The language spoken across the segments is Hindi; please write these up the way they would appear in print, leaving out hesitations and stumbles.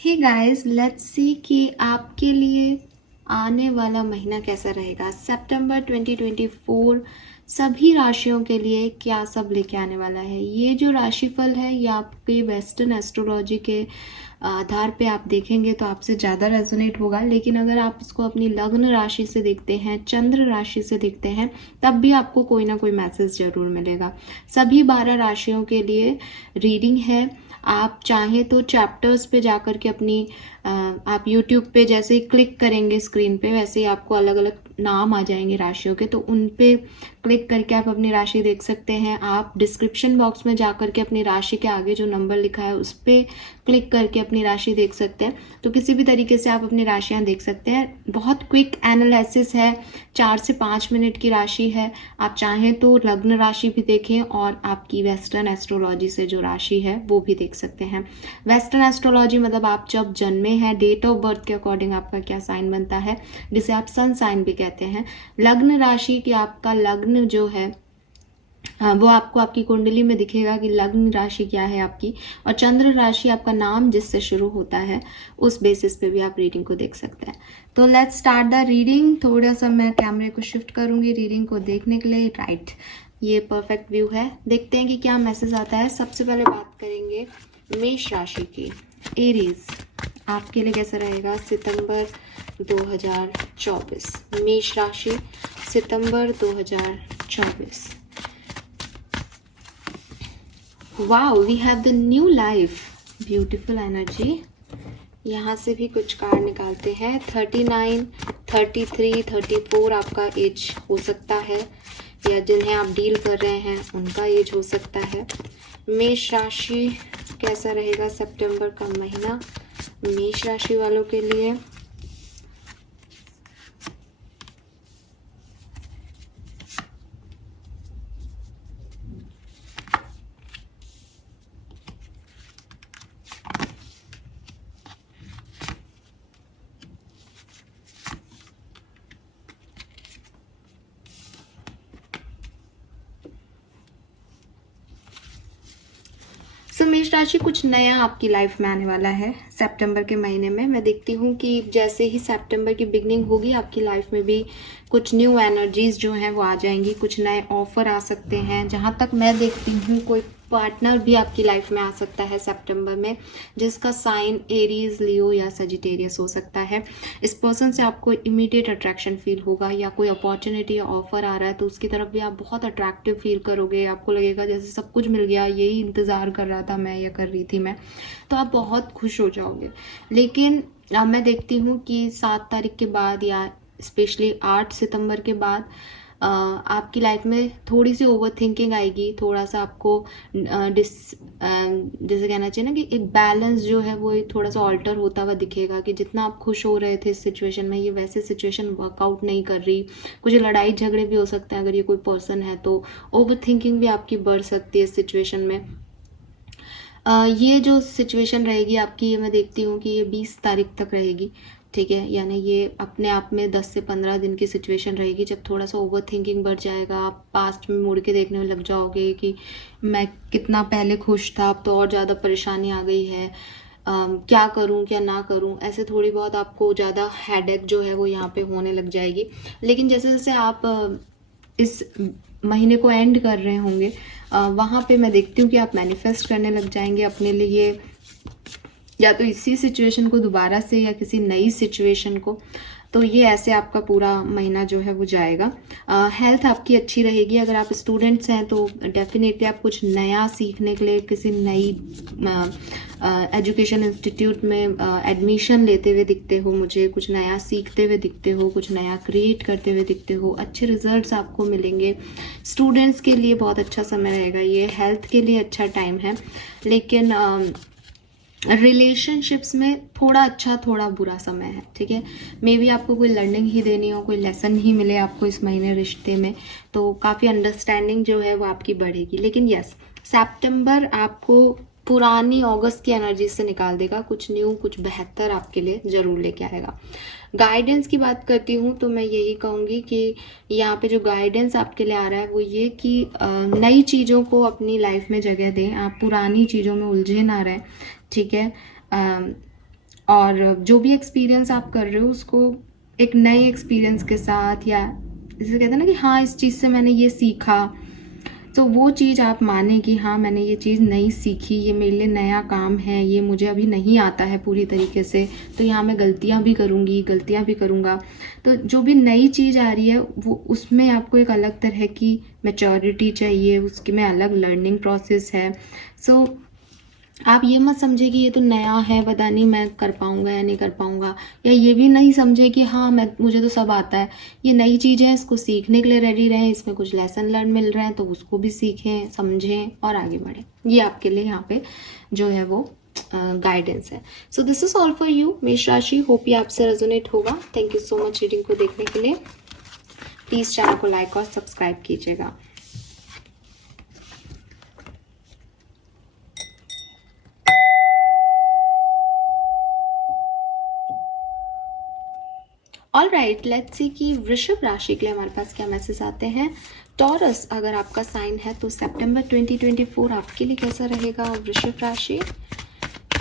हे गाइस, लेट्स सी कि आपके लिए आने वाला महीना कैसा रहेगा। सितंबर 2024 सभी राशियों के लिए क्या सब लेके आने वाला है। ये जो राशिफल है ये आपके वेस्टर्न एस्ट्रोलॉजी के आधार पे आप देखेंगे तो आपसे ज़्यादा रेजोनेट होगा, लेकिन अगर आप इसको अपनी लग्न राशि से देखते हैं, चंद्र राशि से देखते हैं, तब भी आपको कोई ना कोई मैसेज जरूर मिलेगा। सभी 12 राशियों के लिए रीडिंग है। आप चाहें तो चैप्टर्स पे जाकर के अपनी आप यूट्यूब पे जैसे ही क्लिक करेंगे स्क्रीन पे, वैसे ही आपको अलग अलग नाम आ जाएंगे राशियों के, तो उन पे क्लिक करके आप अपनी राशि देख सकते हैं। आप डिस्क्रिप्शन बॉक्स में जाकर के अपनी राशि के आगे जो नंबर लिखा है उस पर क्लिक करके अपनी राशि देख सकते हैं। तो किसी भी तरीके से आप अपनी राशियां देख सकते हैं। बहुत क्विक एनालिसिस है, 4 से 5 मिनट की राशि है। आप चाहें तो लग्न राशि भी देखें और आपकी वेस्टर्न एस्ट्रोलॉजी से जो राशि है वो भी देख सकते हैं। वेस्टर्न एस्ट्रोलॉजी मतलब आप जब जन्मे हैं, डेट ऑफ बर्थ के अकॉर्डिंग आपका क्या साइन बनता है, जिसे आप सन साइन भी कहते हैं। लग्न राशि की आपका लग्न जो है वो आपको आपकी कुंडली में दिखेगा कि लग्न राशि क्या है आपकी, और चंद्र राशि आपका नाम जिससे शुरू होता है, उस बेसिस पे भी आप रीडिंग को देख सकते हैं। तो लेट्स स्टार्ट द रीडिंग। थोड़ा सा मैं कैमरे को शिफ्ट करूंगी रीडिंग को देखने के लिए। राइट, ये परफेक्ट व्यू है। देखते हैं कि क्या मैसेज आता है। सबसे पहले बात करेंगे मेष राशि की। एरीज, आपके लिए कैसा रहेगा सितंबर 2024। मेष राशि सितंबर 2024। Wow, we have the new life, beautiful energy. यहाँ से भी कुछ कार्ड निकालते हैं। 39, 33, 34 आपका एज हो सकता है, या जिन्हें आप डील कर रहे हैं उनका एज हो सकता है। मेष राशि कैसा रहेगा सितंबर का महीना मेष राशि वालों के लिए। मेष राशि, कुछ नया आपकी लाइफ में आने वाला है सितंबर के महीने में। मैं देखती हूँ कि जैसे ही सितंबर की बिगनिंग होगी आपकी लाइफ में भी कुछ न्यू एनर्जीज जो हैं वो आ जाएंगी। कुछ नए ऑफर आ सकते हैं। जहाँ तक मैं देखती हूँ कोई पार्टनर भी आपकी लाइफ में आ सकता है सितंबर में, जिसका साइन एरीज, लियो या सजिटेरियस हो सकता है। इस पर्सन से आपको इमीडिएट अट्रैक्शन फील होगा, या कोई अपॉर्चुनिटी या ऑफर आ रहा है तो उसकी तरफ भी आप बहुत अट्रैक्टिव फील करोगे। आपको लगेगा जैसे सब कुछ मिल गया, यही इंतज़ार कर रहा था मैं या कर रही थी मैं, तो आप बहुत खुश हो जाओगे। लेकिन मैं देखती हूँ कि 7 तारीख के बाद या स्पेशली 8 सितंबर के बाद आपकी लाइफ में थोड़ी सी ओवर थिंकिंग आएगी। थोड़ा सा आपको जैसे कहना चाहिए ना कि एक बैलेंस जो है वो थोड़ा सा ऑल्टर होता हुआ दिखेगा, कि जितना आप खुश हो रहे थे इस सिचुएशन में, ये वैसे सिचुएशन वर्कआउट नहीं कर रही। कुछ लड़ाई झगड़े भी हो सकते हैं अगर ये कोई पर्सन है, तो ओवर थिंकिंग भी आपकी बढ़ सकती है इस सिचुएशन में। ये जो सिचुएशन रहेगी आपकी, ये मैं देखती हूँ कि ये 20 तारीख तक रहेगी, ठीक है। यानी ये अपने आप में 10 से 15 दिन की सिचुएशन रहेगी, जब थोड़ा सा ओवर थिंकिंग बढ़ जाएगा। आप पास्ट में मुड़ के देखने में लग जाओगे कि मैं कितना पहले खुश था, अब तो और ज़्यादा परेशानी आ गई है, क्या करूं क्या ना करूं, ऐसे थोड़ी बहुत आपको ज़्यादा हेडेक जो है वो यहाँ पे होने लग जाएगी। लेकिन जैसे जैसे आप इस महीने को एंड कर रहे होंगे, वहाँ पे मैं देखती हूँ कि आप मैनिफेस्ट करने लग जाएंगे अपने लिए, या तो इसी सिचुएशन को दोबारा से या किसी नई सिचुएशन को। तो ये ऐसे आपका पूरा महीना जो है वो जाएगा। हेल्थ आपकी अच्छी रहेगी। अगर आप स्टूडेंट्स हैं तो डेफिनेटली आप कुछ नया सीखने के लिए किसी नई एजुकेशन इंस्टीट्यूट में एडमिशन लेते हुए दिखते हो मुझे, कुछ नया सीखते हुए दिखते हो, कुछ नया क्रिएट करते हुए दिखते हो। अच्छे रिजल्ट्स आपको मिलेंगे। स्टूडेंट्स के लिए बहुत अच्छा समय रहेगा ये। हेल्थ के लिए अच्छा टाइम है, लेकिन रिलेशनशिप्स में थोड़ा अच्छा थोड़ा बुरा समय है, ठीक है। मे बी आपको कोई लर्निंग ही देनी हो, कोई लेसन ही मिले आपको इस महीने रिश्ते में, तो काफ़ी अंडरस्टैंडिंग जो है वो आपकी बढ़ेगी। लेकिन यस, सितंबर आपको पुरानी अगस्त की एनर्जी से निकाल देगा। कुछ न्यू, कुछ बेहतर आपके लिए ज़रूर लेके आएगा। गाइडेंस की बात करती हूँ तो मैं यही कहूँगी कि यहाँ पे जो गाइडेंस आपके लिए आ रहा है वो ये कि नई चीज़ों को अपनी लाइफ में जगह दें। आप पुरानी चीज़ों में उलझे ना रहें, ठीक है। और जो भी एक्सपीरियंस आप कर रहे हो उसको एक नए एक्सपीरियंस के साथ, या जैसे कहते हैं ना कि हाँ इस चीज़ से मैंने ये सीखा, तो वो चीज़ आप माने कि हाँ मैंने ये चीज़ नई सीखी, ये मेरे लिए नया काम है, ये मुझे अभी नहीं आता है पूरी तरीके से, तो यहाँ मैं गलतियाँ भी करूँगी, गलतियाँ भी करूँगा। तो जो भी नई चीज़ आ रही है वो उसमें आपको एक अलग तरह की मैच्योरिटी चाहिए, उसकी में अलग लर्निंग प्रोसेस है। सो आप ये मत समझे कि ये तो नया है, पता नहीं मैं कर पाऊँगा या नहीं कर पाऊँगा, या ये भी नहीं समझे कि हाँ मुझे तो सब आता है। ये नई चीज़ है, इसको सीखने के लिए रेडी रहें, इसमें कुछ लेसन लर्न मिल रहे हैं तो उसको भी सीखें, समझें और आगे बढ़ें। ये आपके लिए यहाँ पे जो है वो गाइडेंस है। So this is all for you मेष राशि। होप ये आपसे रेजोनेट होगा। Thank you so much reading को देखने के लिए। प्लीज़ चैनल को लाइक और सब्सक्राइब कीजिएगा। ऑल राइट, लेट्स सी कि वृषभ राशि के लिए हमारे पास क्या मैसेज आते हैं। टॉरस अगर आपका साइन है तो सितंबर 2024 आपके लिए कैसा रहेगा वृषभ राशि।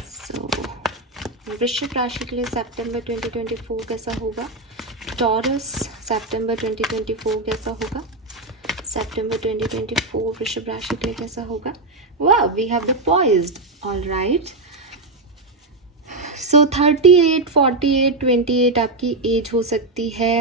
सो वृषभ राशि के लिए सितंबर 2024 कैसा होगा। टॉरस सितंबर 2024 कैसा होगा। सितंबर 2024 वृषभ राशि के लिए कैसा होगा। वाह, we have the poised. All right, so 38, 48, 28 आपकी एज हो सकती है।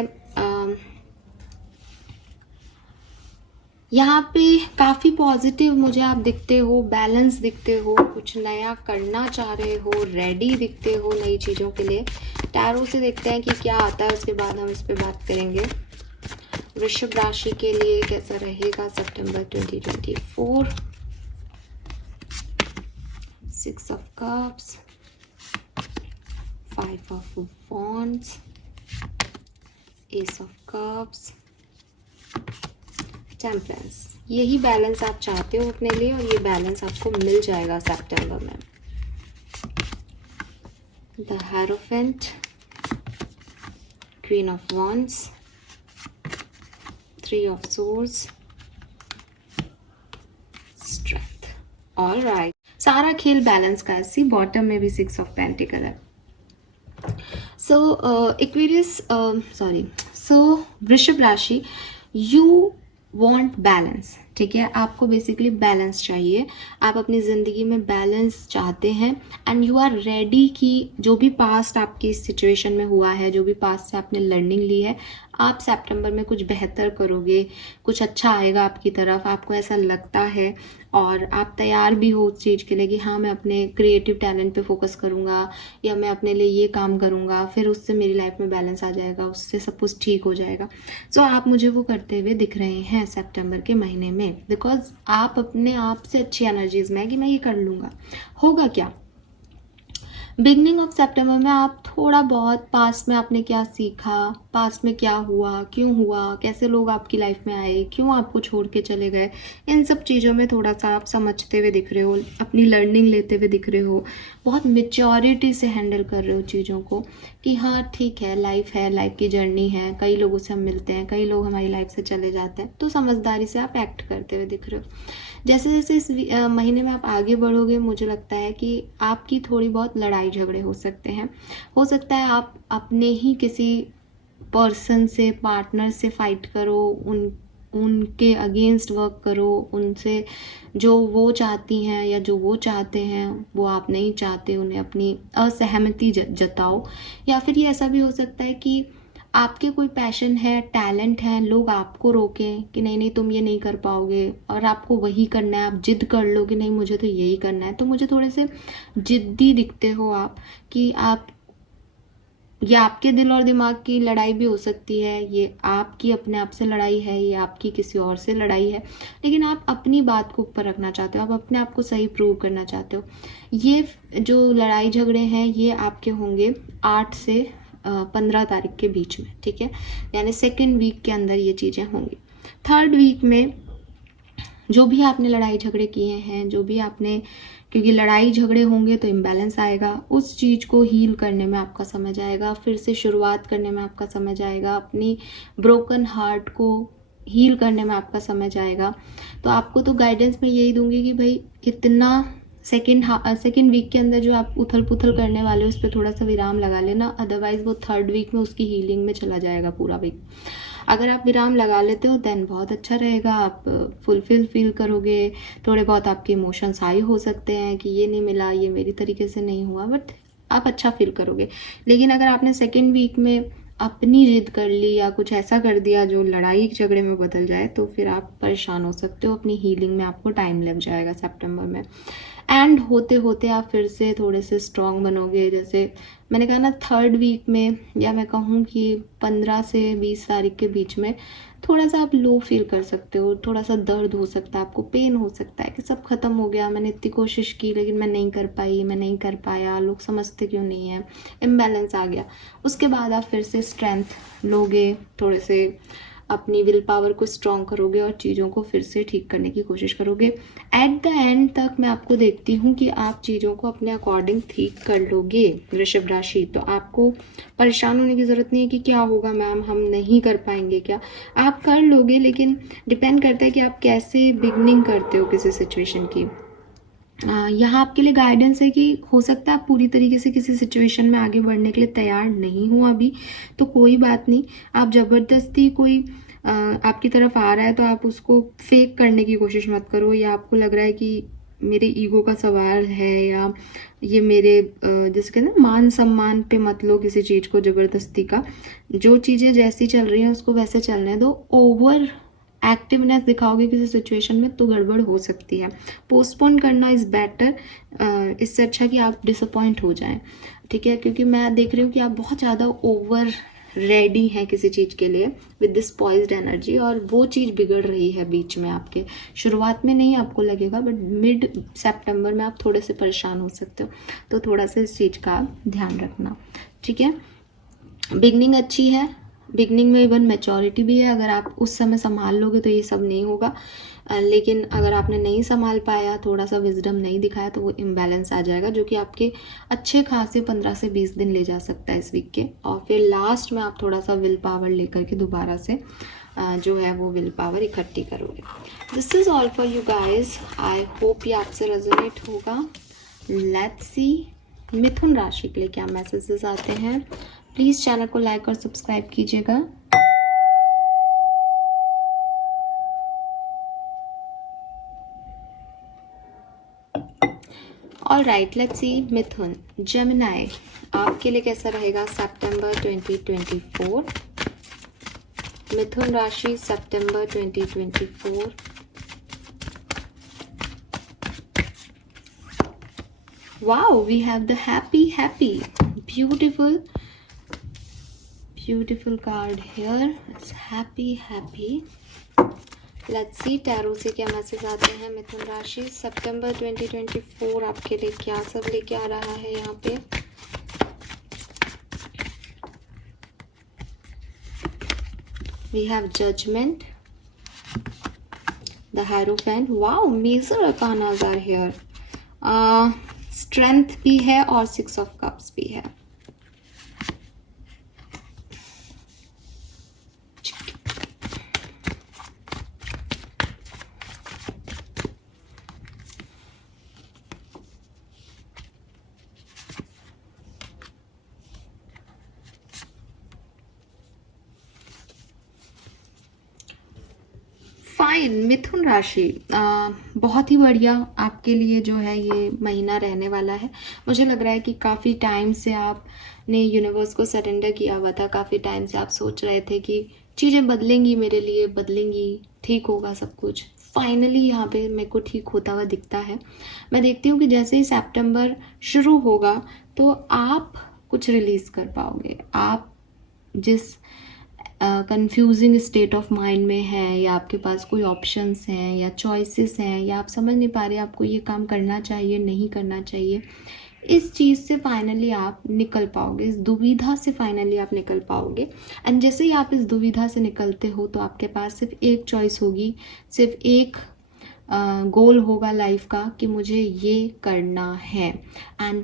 यहाँ पे काफ़ी पॉजिटिव मुझे आप दिखते हो, बैलेंस दिखते हो, कुछ नया करना चाह रहे हो, रेडी दिखते हो नई चीज़ों के लिए। टैरो से देखते हैं कि क्या आता है, उसके बाद हम इस पे बात करेंगे। वृषभ राशि के लिए कैसा रहेगा सितंबर 2024। 6 of cups, 5 of wands, Ace of cups, temperance. यही बैलेंस आप चाहते हो अपने लिए और ये बैलेंस आपको मिल जाएगा सितंबर में। The hierophant, queen of wands, 3 of swords, strength. All right, सारा खेल बैलेंस का है। सी बॉटम में भी 6 of पेंटिकल है। सो एक्वेरियस सो वृषभ राशि, यू वॉन्ट बैलेंस, ठीक है। आपको बेसिकली बैलेंस चाहिए, आप अपनी ज़िंदगी में बैलेंस चाहते हैं एंड यू आर रेडी कि जो भी पास्ट आपकी सिचुएशन में हुआ है, जो भी पास्ट से आपने लर्निंग ली है, आप सितंबर में कुछ बेहतर करोगे, कुछ अच्छा आएगा आपकी तरफ, आपको ऐसा लगता है। और आप तैयार भी हो उस चीज़ के लिए कि हाँ मैं अपने क्रिएटिव टैलेंट पे फोकस करूँगा, या मैं अपने लिए ये काम करूँगा, फिर उससे मेरी लाइफ में बैलेंस आ जाएगा, उससे सब कुछ ठीक हो जाएगा। सो आप मुझे वो करते हुए दिख रहे हैं सितंबर के महीने में, बिकॉज आप अपने आप से अच्छी एनर्जीज में है कि मैं ये कर लूँगा। होगा क्या, बिगनिंग ऑफ सितंबर में आप थोड़ा बहुत पास्ट में आपने क्या सीखा, पास्ट में क्या हुआ, क्यों हुआ, कैसे लोग आपकी लाइफ में आए, क्यों आपको छोड़ के चले गए, इन सब चीज़ों में थोड़ा सा आप समझते हुए दिख रहे हो, अपनी लर्निंग लेते हुए दिख रहे हो, बहुत मेच्योरिटी से हैंडल कर रहे हो चीज़ों को कि हाँ ठीक है, लाइफ की जर्नी है, कई लोगों से हम मिलते हैं, कई लोग हमारी लाइफ से चले जाते हैं, तो समझदारी से आप एक्ट करते हुए दिख रहे हो। जैसे जैसे इस महीने में आप आगे बढ़ोगे, मुझे लगता है कि आपकी थोड़ी बहुत लड़ाई झगड़े हो सकते हैं। हो सकता है आप अपने ही किसी पर्सन से, पार्टनर से फाइट करो, उनके अगेंस्ट वर्क करो, उनसे जो वो चाहती हैं या जो वो चाहते हैं वो आप नहीं चाहते, उन्हें अपनी असहमति जताओ। या फिर ये ऐसा भी हो सकता है कि आपके कोई पैशन है, टैलेंट है, लोग आपको रोकें कि नहीं नहीं तुम ये नहीं कर पाओगे, और आपको वही करना है, आप जिद कर लो कि नहीं मुझे तो यही करना है। तो मुझे थोड़े से जिद्दी दिखते हो आप, कि आप, ये आपके दिल और दिमाग की लड़ाई भी हो सकती है, ये आपकी अपने आप से लड़ाई है, ये आपकी किसी और से लड़ाई है, लेकिन आप अपनी बात को ऊपर रखना चाहते हो, आप अपने आप को सही प्रूव करना चाहते हो। ये जो लड़ाई झगड़े हैं ये आपके होंगे 8 से 15 तारीख के बीच में, ठीक है, यानी सेकेंड वीक के अंदर ये चीज़ें होंगी। थर्ड वीक में जो भी आपने लड़ाई झगड़े किए हैं, जो भी आपने, क्योंकि लड़ाई झगड़े होंगे तो इम्बैलेंस आएगा, उस चीज़ को हील करने में आपका समय जाएगा, फिर से शुरुआत करने में आपका समय जाएगा, अपनी ब्रोकन हार्ट को हील करने में आपका समय जाएगा। तो आपको तो गाइडेंस मैं यही दूंगी कि भाई इतना सेकेंड वीक के अंदर जो आप उथल पुथल करने वाले हो उस पर थोड़ा सा विराम लगा लेना, अदरवाइज वो थर्ड वीक में उसकी हीलिंग में चला जाएगा पूरा वीक। अगर आप विराम लगा लेते हो देन बहुत अच्छा रहेगा, आप फुलफिल फील करोगे। थोड़े बहुत आपके इमोशंस हाई हो सकते हैं कि ये नहीं मिला, ये मेरी तरीके से नहीं हुआ, बट आप अच्छा फील करोगे। लेकिन अगर आपने सेकेंड वीक में अपनी जिद कर ली या कुछ ऐसा कर दिया जो लड़ाई झगड़े में बदल जाए तो फिर आप परेशान हो सकते हो, अपनी हीलिंग में आपको टाइम लग जाएगा सितंबर में। एंड होते होते आप फिर से थोड़े से स्ट्रॉन्ग बनोगे। जैसे मैंने कहा ना, थर्ड वीक में या मैं कहूँ कि 15 से 20 तारीख के बीच में थोड़ा सा आप लो फील कर सकते हो, थोड़ा सा दर्द हो सकता है, आपको पेन हो सकता है कि सब खत्म हो गया, मैंने इतनी कोशिश की लेकिन मैं नहीं कर पाई, मैं नहीं कर पाया, लोग समझते क्यों नहीं है, इम्बैलेंस आ गया। उसके बाद आप फिर से स्ट्रेंथ लोगे, थोड़े से अपनी विल पावर को स्ट्रॉन्ग करोगे और चीज़ों को फिर से ठीक करने की कोशिश करोगे। एट द एंड तक मैं आपको देखती हूँ कि आप चीज़ों को अपने अकॉर्डिंग ठीक कर लोगे वृषभ राशि। तो आपको परेशान होने की ज़रूरत नहीं है कि क्या होगा मैम, हम नहीं कर पाएंगे क्या, आप कर लोगे। लेकिन डिपेंड करता है कि आप कैसे बिगनिंग करते हो किसी सिचुएशन की। यहाँ आपके लिए गाइडेंस है कि हो सकता है आप पूरी तरीके से किसी सिचुएशन में आगे बढ़ने के लिए तैयार नहीं हो अभी, तो कोई बात नहीं। आप ज़बरदस्ती कोई आपकी तरफ आ रहा है तो आप उसको फेक करने की कोशिश मत करो, या आपको लग रहा है कि मेरे ईगो का सवाल है या ये मेरे जैसे कहते हैं मान सम्मान पे मत लो किसी चीज़ को ज़बरदस्ती का। जो चीज़ें जैसी चल रही हैं उसको वैसे चलने दो। ओवर एक्टिवनेस दिखाओगे किसी सिचुएशन में तो गड़बड़ हो सकती है। पोस्टपोन करना इज़ बेटर, इससे अच्छा कि आप डिसअपॉइंट हो जाएं, ठीक है। क्योंकि मैं देख रही हूँ कि आप बहुत ज़्यादा ओवर रेडी हैं किसी चीज़ के लिए विद दिस पॉइज्ड एनर्जी, और वो चीज़ बिगड़ रही है बीच में आपके। शुरुआत में नहीं आपको लगेगा, बट मिड सितंबर में आप थोड़े से परेशान हो सकते हो, तो थोड़ा सा इस चीज़ का ध्यान रखना, ठीक है। बिगनिंग अच्छी है, बिगनिंग में इवन मैच्योरिटी भी है। अगर आप उस समय संभाल लोगे तो ये सब नहीं होगा, लेकिन अगर आपने नहीं संभाल पाया, थोड़ा सा विजडम नहीं दिखाया, तो वो इम्बैलेंस आ जाएगा जो कि आपके अच्छे खासे 15 से 20 दिन ले जा सकता है इस वीक के। और फिर लास्ट में आप थोड़ा सा विल पावर लेकर के दोबारा से जो है वो विल पावर इकट्ठी करोगे। This is all for you guys, I hope ये आपसे रेजोनेट होगा। लेट्स सी मिथुन राशि के लिए क्या मैसेजेस आते हैं। प्लीज़ चैनल को लाइक और सब्सक्राइब कीजिएगा। ऑल राइट, लेट्स सी मिथुन जेमिनाई आपके लिए कैसा रहेगा सितंबर 2024। मिथुन राशि सितंबर 2024। Wow, we have the happy beautiful card here. It's happy. Let's see tarot से क्या मैसेज आते हैं मिथुन राशि सितंबर 2024 आपके लिए क्या सब लेके आ रहा है यहाँ पे। We have Judgment, the Hierophant. Wow, major arcanas are here. Strength भी है और 6 of Cups भी है। फाइन मिथुन राशि, बहुत ही बढ़िया आपके लिए जो है ये महीना रहने वाला है। मुझे लग रहा है कि काफ़ी टाइम से आपने यूनिवर्स को सरेंडर किया हुआ था, काफ़ी टाइम से आप सोच रहे थे कि चीज़ें बदलेंगी, मेरे लिए बदलेंगी, ठीक होगा सब कुछ। फाइनली यहाँ पे मेरे को ठीक होता हुआ दिखता है। मैं देखती हूँ कि जैसे ही सितंबर शुरू होगा तो आप कुछ रिलीज़ कर पाओगे। आप जिस कंफ्यूजिंग स्टेट ऑफ माइंड में है, या आपके पास कोई ऑप्शंस हैं या चॉइसेस हैं, या आप समझ नहीं पा रहे आपको ये काम करना चाहिए नहीं करना चाहिए, इस चीज़ से फाइनली आप निकल पाओगे, इस दुविधा से फाइनली आप निकल पाओगे। एंड जैसे ही आप इस दुविधा से निकलते हो तो आपके पास सिर्फ एक चॉइस होगी, सिर्फ एक गोल होगा लाइफ का कि मुझे ये करना है। एंड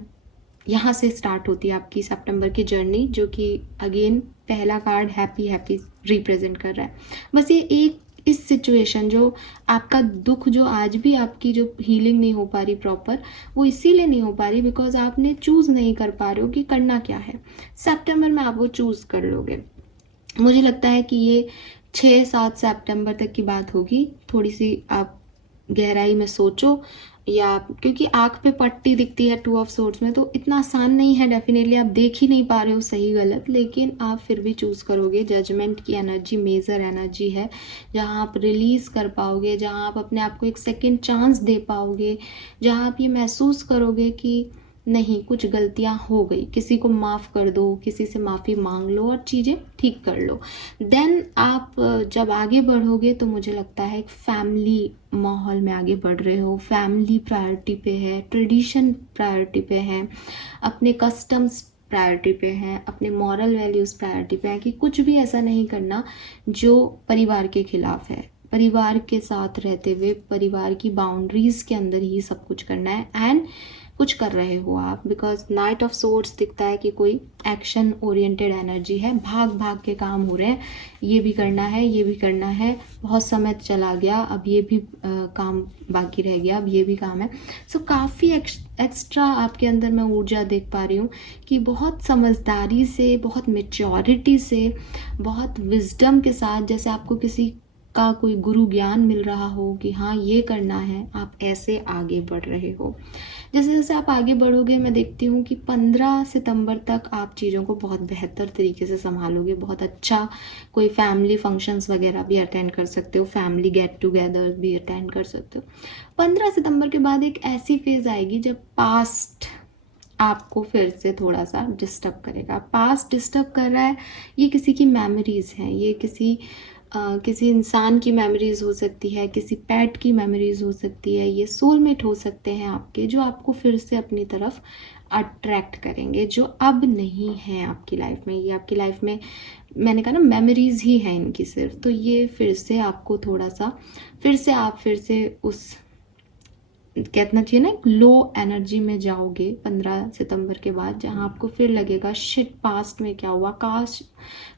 यहाँ से स्टार्ट होती है आपकी सितंबर की जर्नी, जो कि अगेन पहला कार्ड हैप्पी रिप्रेजेंट कर रहा है। बस ये इस सिचुएशन जो आपका दुख, जो आज भी आपकी जो हीलिंग नहीं हो पा रही प्रॉपर, वो इसीलिए नहीं हो पा रही बिकॉज आपने चूज़ नहीं कर पा रहे हो कि करना क्या है। सितंबर में आप वो चूज़ कर लोगे। मुझे लगता है कि ये 6-7 सितंबर तक की बात होगी। थोड़ी सी आप गहराई में सोचो, या क्योंकि आँख पे पट्टी दिखती है 2 ऑफ सोर्ड्स में, तो इतना आसान नहीं है। डेफिनेटली आप देख ही नहीं पा रहे हो सही गलत, लेकिन आप फिर भी चूज़ करोगे। जजमेंट की एनर्जी मेजर एनर्जी है, जहाँ आप रिलीज़ कर पाओगे, जहाँ आप अपने आप को एक सेकेंड चांस दे पाओगे, जहाँ आप ये महसूस करोगे कि नहीं, कुछ गलतियाँ हो गई, किसी को माफ़ कर दो, किसी से माफ़ी मांग लो और चीज़ें ठीक कर लो। देन आप जब आगे बढ़ोगे तो मुझे लगता है एक फैमिली माहौल में आगे बढ़ रहे हो। फैमिली प्रायोरिटी पे है, ट्रेडिशन प्रायोरिटी पे है, अपने कस्टम्स प्रायोरिटी पे हैं, अपने मॉरल वैल्यूज़ प्रायोरिटी पे हैं कि कुछ भी ऐसा नहीं करना जो परिवार के खिलाफ है। परिवार के साथ रहते हुए परिवार की बाउंड्रीज़ के अंदर ही सब कुछ करना है एंड कुछ कर रहे हो आप, बिकॉज नाइट ऑफ सोर्ड्स दिखता है कि कोई एक्शन ओरिएंटेड एनर्जी है, भाग भाग के काम हो रहे हैं, ये भी करना है, ये भी करना है, बहुत समय चला गया, अब ये भी काम बाकी रह गया, अब ये भी काम है। सो काफ़ी एक्स्ट्रा आपके अंदर मैं ऊर्जा देख पा रही हूँ कि बहुत समझदारी से, बहुत मेच्योरिटी से, बहुत विजडम के साथ, जैसे आपको किसी का कोई गुरु ज्ञान मिल रहा हो कि हाँ ये करना है, आप ऐसे आगे बढ़ रहे हो। जैसे जैसे आप आगे बढ़ोगे मैं देखती हूँ कि 15 सितंबर तक आप चीज़ों को बहुत बेहतर तरीके से संभालोगे। बहुत अच्छा कोई फैमिली फंक्शंस वगैरह भी अटेंड कर सकते हो, फैमिली गेट टुगेदर भी अटेंड कर सकते हो। 15 सितंबर के बाद एक ऐसी फेज़ आएगी जब पास्ट आपको फिर से थोड़ा सा डिस्टर्ब करेगा। पास्ट डिस्टर्ब कर रहा है, ये किसी की मेमोरीज़ हैं, ये किसी इंसान की मेमोरीज़ हो सकती है, किसी पेट की मेमोरीज़ हो सकती है, ये सोलमेट हो सकते हैं आपके, जो आपको फिर से अपनी तरफ अट्रैक्ट करेंगे, जो अब नहीं है आपकी लाइफ में। ये आपकी लाइफ में, मैंने कहा ना, मेमोरीज़ ही हैं इनकी सिर्फ। तो ये फिर से आपको थोड़ा सा आप फिर से उस, कहना चाहिए ना, एक लो एनर्जी में जाओगे 15 सितंबर के बाद, जहाँ आपको फिर लगेगा शिट, पास्ट में क्या हुआ, काश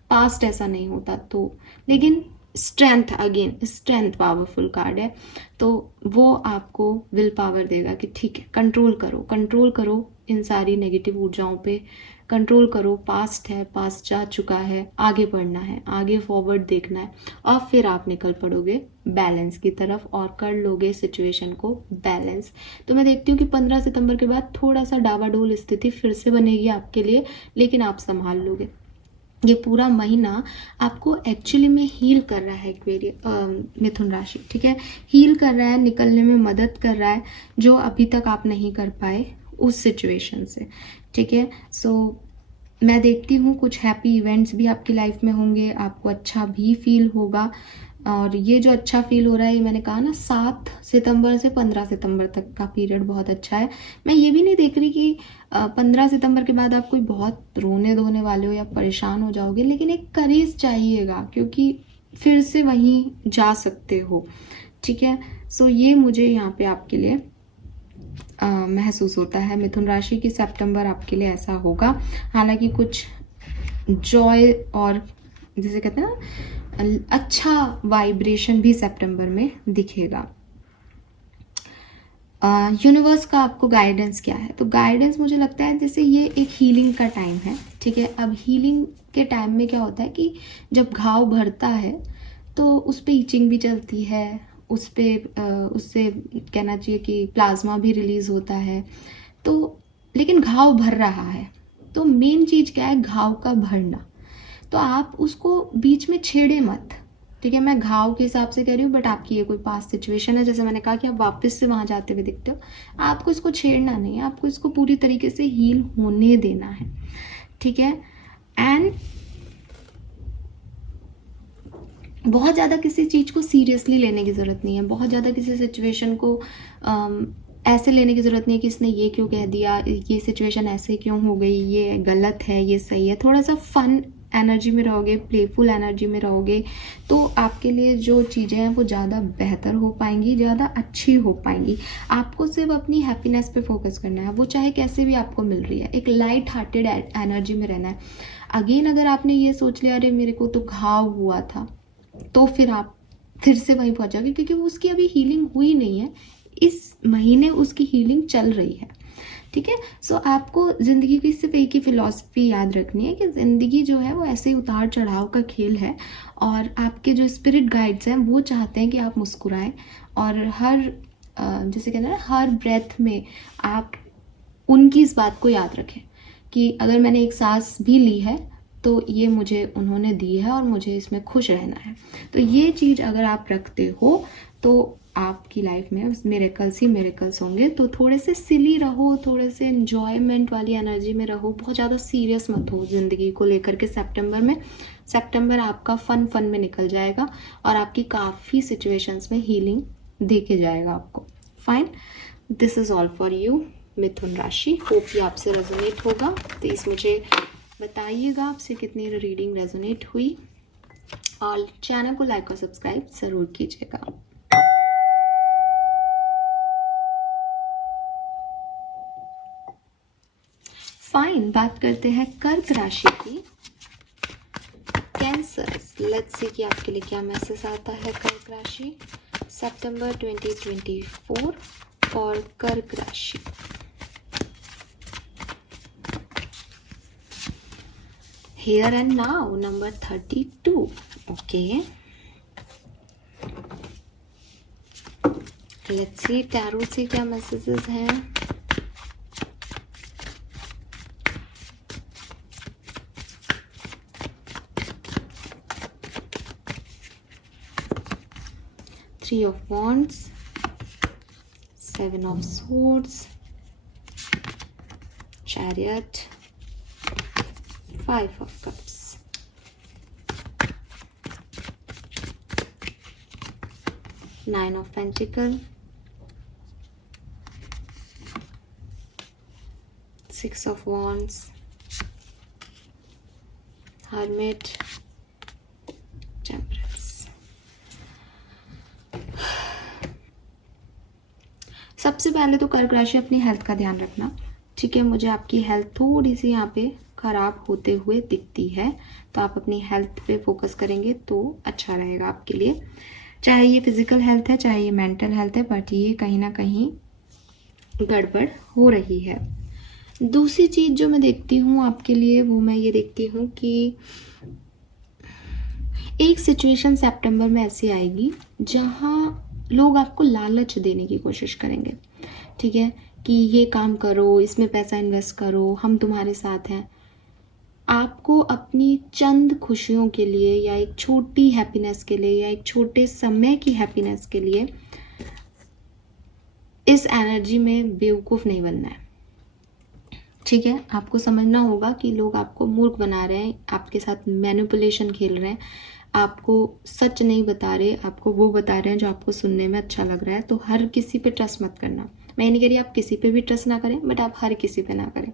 पास्ट ऐसा नहीं होता। तो लेकिन strength, again strength powerful card है, तो वो आपको विल पावर देगा कि ठीक है, कंट्रोल करो इन सारी नेगेटिव ऊर्जाओं पे, कंट्रोल करो। पास्ट है, पास्ट जा चुका है, आगे बढ़ना है, आगे फॉरवर्ड देखना है, और फिर आप निकल पड़ोगे बैलेंस की तरफ और कर लोगे सिचुएशन को बैलेंस। तो मैं देखती हूँ कि 15 सितंबर के बाद थोड़ा सा डावाडोल स्थिति फिर से बनेगी आपके लिए, लेकिन आप संभाल लोगे। ये पूरा महीना आपको एक्चुअली में हील कर रहा है मिथुन राशि, ठीक है, हील कर रहा है, निकलने में मदद कर रहा है जो अभी तक आप नहीं कर पाए उस सिचुएशन से, ठीक है। सो मैं देखती हूँ कुछ हैप्पी इवेंट्स भी आपकी लाइफ में होंगे, आपको अच्छा भी फील होगा। और ये जो अच्छा फील हो रहा है, ये मैंने कहा ना, 7 सितंबर से 15 सितंबर तक का पीरियड बहुत अच्छा है। मैं ये भी नहीं देख रही कि 15 सितंबर के बाद आप कोई बहुत रोने धोने वाले हो या परेशान हो जाओगे, लेकिन एक करेज चाहिएगा, क्योंकि फिर से वहीं जा सकते हो, ठीक है। सो ये मुझे यहाँ पे आपके लिए महसूस होता है मिथुन राशि की सितंबर आपके लिए ऐसा होगा। हालांकि कुछ जॉय और जैसे कहते हैं ना, अच्छा वाइब्रेशन भी सितंबर में दिखेगा। यूनिवर्स का आपको गाइडेंस क्या है? तो गाइडेंस मुझे लगता है जैसे ये एक हीलिंग का टाइम है, ठीक है। अब हीलिंग के टाइम में क्या होता है कि जब घाव भरता है तो उस पर ईचिंग भी चलती है, उससे कहना चाहिए कि प्लाज्मा भी रिलीज होता है। तो लेकिन घाव भर रहा है, तो मेन चीज़ क्या है? घाव का भरना। तो आप उसको बीच में छेड़े मत, ठीक है। मैं घाव के हिसाब से कह रही हूँ, बट आपकी ये कोई पास्ट सिचुएशन है, जैसे मैंने कहा कि आप वापस से वहाँ जाते हुए दिखते हो, आपको इसको छेड़ना नहीं है, आपको इसको पूरी तरीके से हील होने देना है, ठीक है। एंड बहुत ज़्यादा किसी चीज़ को सीरियसली लेने की ज़रूरत नहीं है, बहुत ज़्यादा किसी सिचुएशन को ऐसे लेने की ज़रूरत नहीं है कि इसने ये क्यों कह दिया, ये सिचुएशन ऐसे क्यों हो गई, ये गलत है, ये सही है। थोड़ा सा फन एनर्जी में रहोगे, प्लेफुल एनर्जी में रहोगे, तो आपके लिए जो चीज़ें हैं वो ज़्यादा बेहतर हो पाएंगी, ज़्यादा अच्छी हो पाएंगी। आपको सिर्फ अपनी हैप्पीनेस पे फोकस करना है, वो चाहे कैसे भी आपको मिल रही है। एक लाइट हार्टेड एनर्जी में रहना है। अगेन अगर आपने ये सोच लिया अरे मेरे को तो घाव हुआ था, तो फिर आप फिर से वहीं पहुंच जाओगे, क्योंकि वो उसकी अभी हीलिंग हुई नहीं है, इस महीने उसकी हीलिंग चल रही है। ठीक है, सो आपको ज़िंदगी की सिर्फ एक ही फिलॉसफी याद रखनी है कि ज़िंदगी जो है वो ऐसे ही उतार चढ़ाव का खेल है, और आपके जो स्पिरिट गाइड्स हैं वो चाहते हैं कि आप मुस्कुराएं, और हर जैसे कहते हैं ना, हर ब्रेथ में आप उनकी इस बात को याद रखें कि अगर मैंने एक सांस भी ली है तो ये मुझे उन्होंने दी है और मुझे इसमें खुश रहना है। तो ये चीज़ अगर आप रखते हो तो आपकी लाइफ में मिरेकल्स ही मिरेकल्स होंगे। तो थोड़े से सिली रहो, थोड़े से एन्जॉयमेंट वाली एनर्जी में रहो, बहुत ज़्यादा सीरियस मत हो ज़िंदगी को लेकर के। सितंबर आपका फन में निकल जाएगा और आपकी काफ़ी सिचुएशंस में हीलिंग दे के जाएगा आपको। Fine, this is all for you Mithun राशि। होप ये आपसे रेजोनेट होगा। प्लीज़ मुझे बताइएगा आपसे कितनी रीडिंग रेजोनेट हुई, और चैनल को लाइक और सब्सक्राइब ज़रूर कीजिएगा। फाइन, बात करते हैं कर्क राशि की। कैंसर, लेट्स सी कि आपके लिए क्या मैसेज आता है कर्क राशि सितंबर 2024 और कर्क राशि। Here and now, number 32. Okay. Let's see tarot से क्या मैसेजेस हैं। Three of Wands, Seven of Swords, Chariot, Five of Cups, Nine of Pentacles, Six of Wands, Hermit, Temperance। सबसे पहले तो कर्क राशि अपनी हेल्थ का ध्यान रखना। ठीक है, मुझे आपकी हेल्थ थोड़ी सी यहाँ पे खराब होते हुए दिखती है, तो आप अपनी हेल्थ पे फोकस करेंगे तो अच्छा रहेगा आपके लिए। चाहे ये फिजिकल हेल्थ है, चाहे ये मेंटल हेल्थ है, बट ये कहीं ना कहीं गड़बड़ हो रही है। दूसरी चीज़ जो मैं देखती हूँ आपके लिए, वो मैं ये देखती हूँ कि एक सिचुएशन सितंबर में ऐसी आएगी जहाँ लोग आपको लालच देने की कोशिश करेंगे। ठीक है, कि ये काम करो, इसमें पैसा इन्वेस्ट करो, हम तुम्हारे साथ हैं। आपको अपनी चंद खुशियों के लिए, या एक छोटी हैप्पीनेस के लिए, या एक छोटे समय की हैप्पीनेस के लिए इस एनर्जी में बेवकूफ़ नहीं बनना है। ठीक है, आपको समझना होगा कि लोग आपको मूर्ख बना रहे हैं, आपके साथ मैनिपुलेशन खेल रहे हैं, आपको सच नहीं बता रहे, आपको वो बता रहे हैं जो आपको सुनने में अच्छा लग रहा है। तो हर किसी पे ट्रस्ट मत करना। मैं नहीं कह रही आप किसी पे भी ट्रस्ट ना करें, बट आप हर किसी पे ना करें।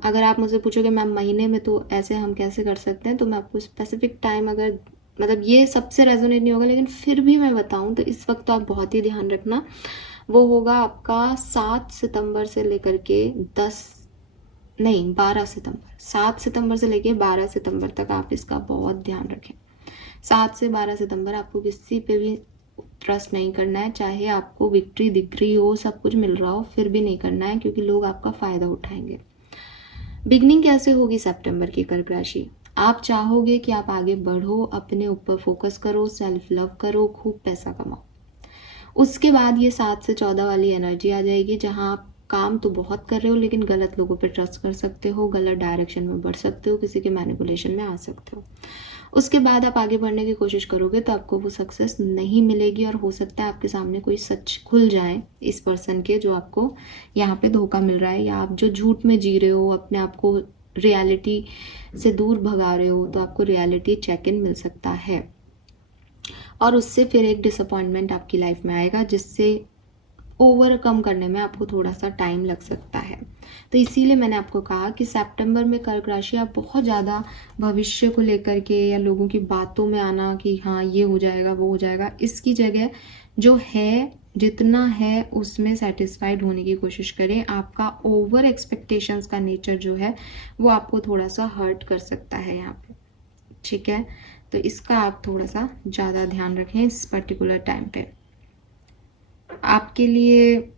अगर आप मुझसे पूछोगे मैम महीने में तो ऐसे हम कैसे कर सकते हैं, तो मैं आपको स्पेसिफिक टाइम, अगर मतलब ये सबसे रेजोनेट नहीं होगा, लेकिन फिर भी मैं बताऊं तो इस वक्त तो आप बहुत ही ध्यान रखना। वो होगा आपका 7 सितंबर से लेकर के 12 सितंबर, 7 सितंबर से लेकर 12 सितंबर तक आप इसका बहुत ध्यान रखें। 7 से 12 सितंबर आपको किसी पे भी ट्रस्ट नहीं करना है, चाहे आपको विक्ट्री दिख रही हो, सब कुछ मिल रहा हो, फिर भी नहीं करना है, क्योंकि लोग आपका फ़ायदा उठाएंगे। बिगनिंग कैसे होगी सितंबर की कर्क राशि? आप चाहोगे कि आप आगे बढ़ो, अपने ऊपर फोकस करो, सेल्फ लव करो, खूब पैसा कमाओ। उसके बाद ये 7 से 14 वाली एनर्जी आ जाएगी, जहाँ आप काम तो बहुत कर रहे हो, लेकिन गलत लोगों पे ट्रस्ट कर सकते हो, गलत डायरेक्शन में बढ़ सकते हो, किसी के मैनिपुलेशन में आ सकते हो। उसके बाद आप आगे बढ़ने की कोशिश करोगे तो आपको वो सक्सेस नहीं मिलेगी, और हो सकता है आपके सामने कोई सच खुल जाए इस पर्सन के, जो आपको यहाँ पे धोखा मिल रहा है, या आप जो झूठ में जी रहे हो, अपने आप को रियलिटी से दूर भगा रहे हो, तो आपको रियलिटी चेक इन मिल सकता है, और उससे फिर एक डिसअपॉइंटमेंट आपकी लाइफ में आएगा, जिससे ओवरकम करने में आपको थोड़ा सा टाइम लग सकता है। तो इसीलिए मैंने आपको कहा कि सितंबर में कर्क राशि आप बहुत ज़्यादा भविष्य को लेकर के या लोगों की बातों में आना कि हाँ ये हो जाएगा वो हो जाएगा, इसकी जगह जो है जितना है उसमें सेटिस्फाइड होने की कोशिश करें। आपका ओवर एक्सपेक्टेशंस का नेचर जो है वो आपको थोड़ा सा हर्ट कर सकता है यहाँ पे। ठीक है, तो इसका आप थोड़ा सा ज़्यादा ध्यान रखें इस पर्टिकुलर टाइम पे। आपके लिए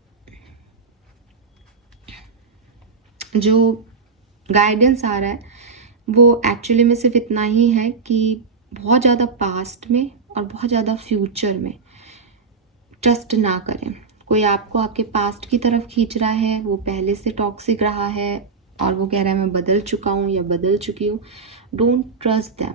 जो गाइडेंस आ रहा है वो एक्चुअली में सिर्फ इतना ही है कि बहुत ज़्यादा पास्ट में और बहुत ज़्यादा फ्यूचर में ट्रस्ट ना करें। कोई आपको आपके पास्ट की तरफ खींच रहा है, वो पहले से टॉक्सिक रहा है और वो कह रहा है मैं बदल चुका हूँ या बदल चुकी हूँ। डोंट ट्रस्ट दैम,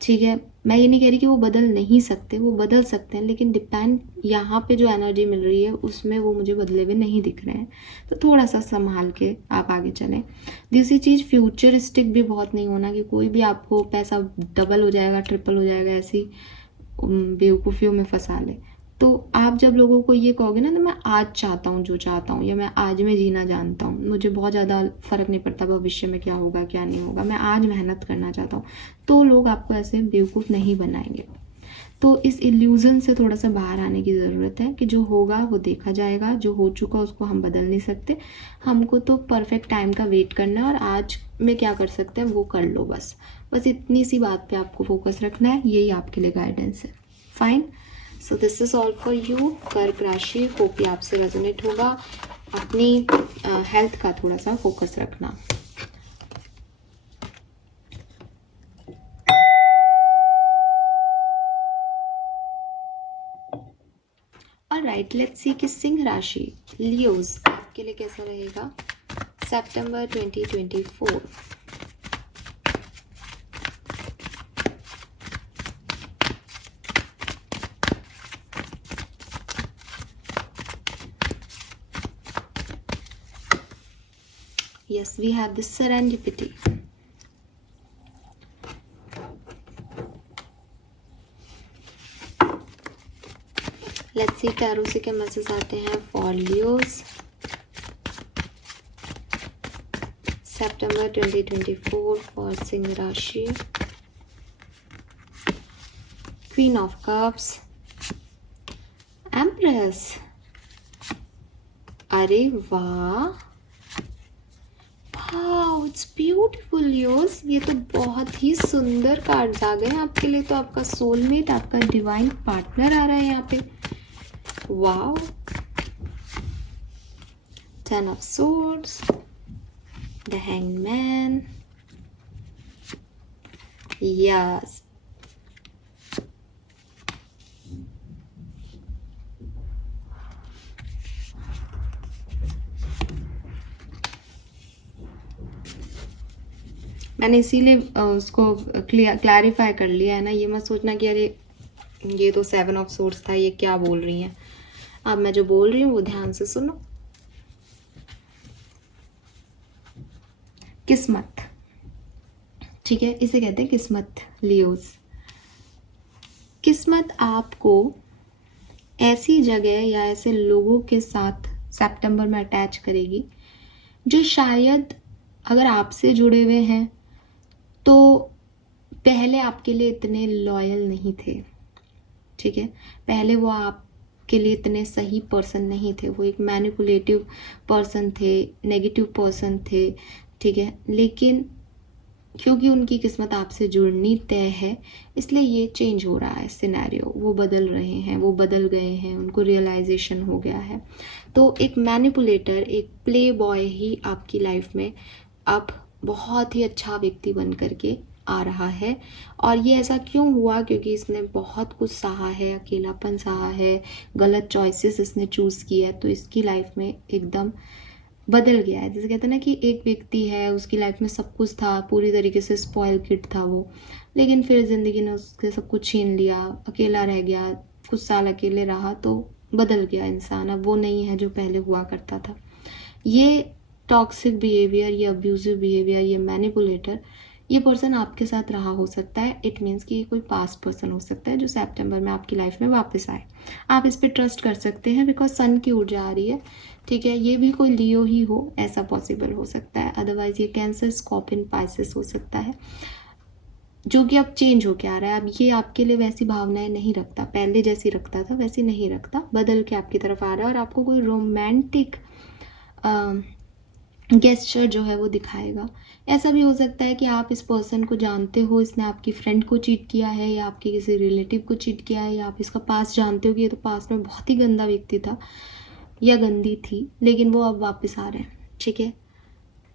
ठीक है। मैं ये नहीं कह रही कि वो बदल नहीं सकते, वो बदल सकते हैं, लेकिन डिपेंड यहाँ पे जो एनर्जी मिल रही है उसमें वो मुझे बदले हुए नहीं दिख रहे हैं। तो थोड़ा सा संभाल के आप आगे चलें। दूसरी चीज़, फ्यूचरिस्टिक भी बहुत नहीं होना कि कोई भी आपको पैसा डबल हो जाएगा, ट्रिपल हो जाएगा, ऐसी बेवकूफ़ियों में फंसा ले। तो आप जब लोगों को ये कहोगे ना, तो मैं आज चाहता हूँ जो चाहता हूँ, या मैं आज में जीना जानता हूँ, मुझे बहुत ज़्यादा फ़र्क नहीं पड़ता भविष्य में क्या होगा क्या नहीं होगा, मैं आज मेहनत करना चाहता हूँ, तो लोग आपको ऐसे बेवकूफ़ नहीं बनाएंगे। तो इस इल्यूज़न से थोड़ा सा बाहर आने की ज़रूरत है कि जो होगा वो देखा जाएगा, जो हो चुका उसको हम बदल नहीं सकते, हमको तो परफेक्ट टाइम का वेट करना है और आज में क्या कर सकते हैं वो कर लो। बस इतनी सी बात पे आपको फोकस रखना है, यही आपके लिए गाइडेंस है। Fine, so this is all for you कर्क राशि। होप ये आपसे रेजोनेट होगा। अपनी हेल्थ का थोड़ा सा फोकस रखना। ऑलराइट, लेट्स सी कि सिंह राशि, लियोज, आपके लिए कैसा रहेगा सितंबर 2024। Yes, we have the serendipity. Let's see tarot से क्या मैसेज आते हैं फॉर लियोस सितंबर 2024 फॉर सिंह राशि। क्वीन ऑफ कप्स, एम्प्रेस, अरे वाह, इट्स ब्यूटीफुल लियोस। ये तो बहुत ही सुंदर कार्ड्स आ गए आपके लिए। तो आपका सोलमेट, आपका डिवाइन पार्टनर आ रहा है यहाँ पे। Wow, 10 of swords, the hanged man, yes, मैंने इसीलिए उसको क्लैरिफाई कर लिया है ना। ये मत सोचना कि अरे ये तो 7 of swords था, ये क्या बोल रही हैं। अब मैं जो बोल रही हूँ वो ध्यान से सुनो। किस्मत, ठीक है, इसे कहते हैं किस्मत लियोज। किस्मत आपको ऐसी जगह या ऐसे लोगों के साथ सितंबर में अटैच करेगी जो शायद अगर आपसे जुड़े हुए हैं तो पहले आपके लिए इतने लॉयल नहीं थे, ठीक है। पहले वो आपके लिए इतने सही पर्सन नहीं थे, वो एक मैनिपुलेटिव पर्सन थे, नेगेटिव पर्सन थे, ठीक है। लेकिन क्योंकि उनकी किस्मत आपसे जुड़नी तय है, इसलिए ये चेंज हो रहा है सिनेरियो। वो बदल रहे हैं, वो बदल गए हैं, उनको रियलाइजेशन हो गया है। तो एक मैनिपुलेटर, एक प्ले बॉय ही आपकी लाइफ में अब बहुत ही अच्छा व्यक्ति बन करके आ रहा है। और ये ऐसा क्यों हुआ? क्योंकि इसने बहुत कुछ सहा है, अकेलापन सहा है, गलत चॉइसेस इसने चूज़ किया है, तो इसकी लाइफ में एकदम बदल गया है। जैसे कहते हैं ना कि एक व्यक्ति है, उसकी लाइफ में सब कुछ था, पूरी तरीके से स्पॉइल किड था वो, लेकिन फिर ज़िंदगी ने उससे सब कुछ छीन लिया, अकेला रह गया, कुछ साल अकेले रहा तो बदल गया इंसान। अब वो नहीं है जो पहले हुआ करता था। ये टॉक्सिक बिहेवियर, ये अब्यूजिव बिहेवियर, ये मैनिपुलेटर, ये पर्सन आपके साथ रहा हो सकता है। इट मीन्स कि ये कोई पास्ट पर्सन हो सकता है जो सितंबर में आपकी लाइफ में वापस आए। आप इस पर ट्रस्ट कर सकते हैं बिकॉज सन की ऊर्जा आ रही है, ठीक है। ये भी कोई लियो ही हो, ऐसा पॉसिबल हो सकता है। अदरवाइज ये कैंसर, स्कॉर्पियन, पाइसेस हो सकता है, जो कि अब चेंज होके आ रहा है। अब ये आपके लिए वैसी भावनाएं नहीं रखता, पहले जैसी रखता था वैसी नहीं रखता, बदल के आपकी तरफ आ रहा है। और आपको कोई रोमांटिक गेस्चर जो है वो दिखाएगा। ऐसा भी हो सकता है कि आप इस पर्सन को जानते हो, इसने आपकी फ्रेंड को चीट किया है या आपके किसी रिलेटिव को चीट किया है, या आप इसका पास्ट जानते हो कि ये तो पास्ट में बहुत ही गंदा व्यक्ति था या गंदी थी, लेकिन वो अब वापस आ रहे हैं। ठीक है,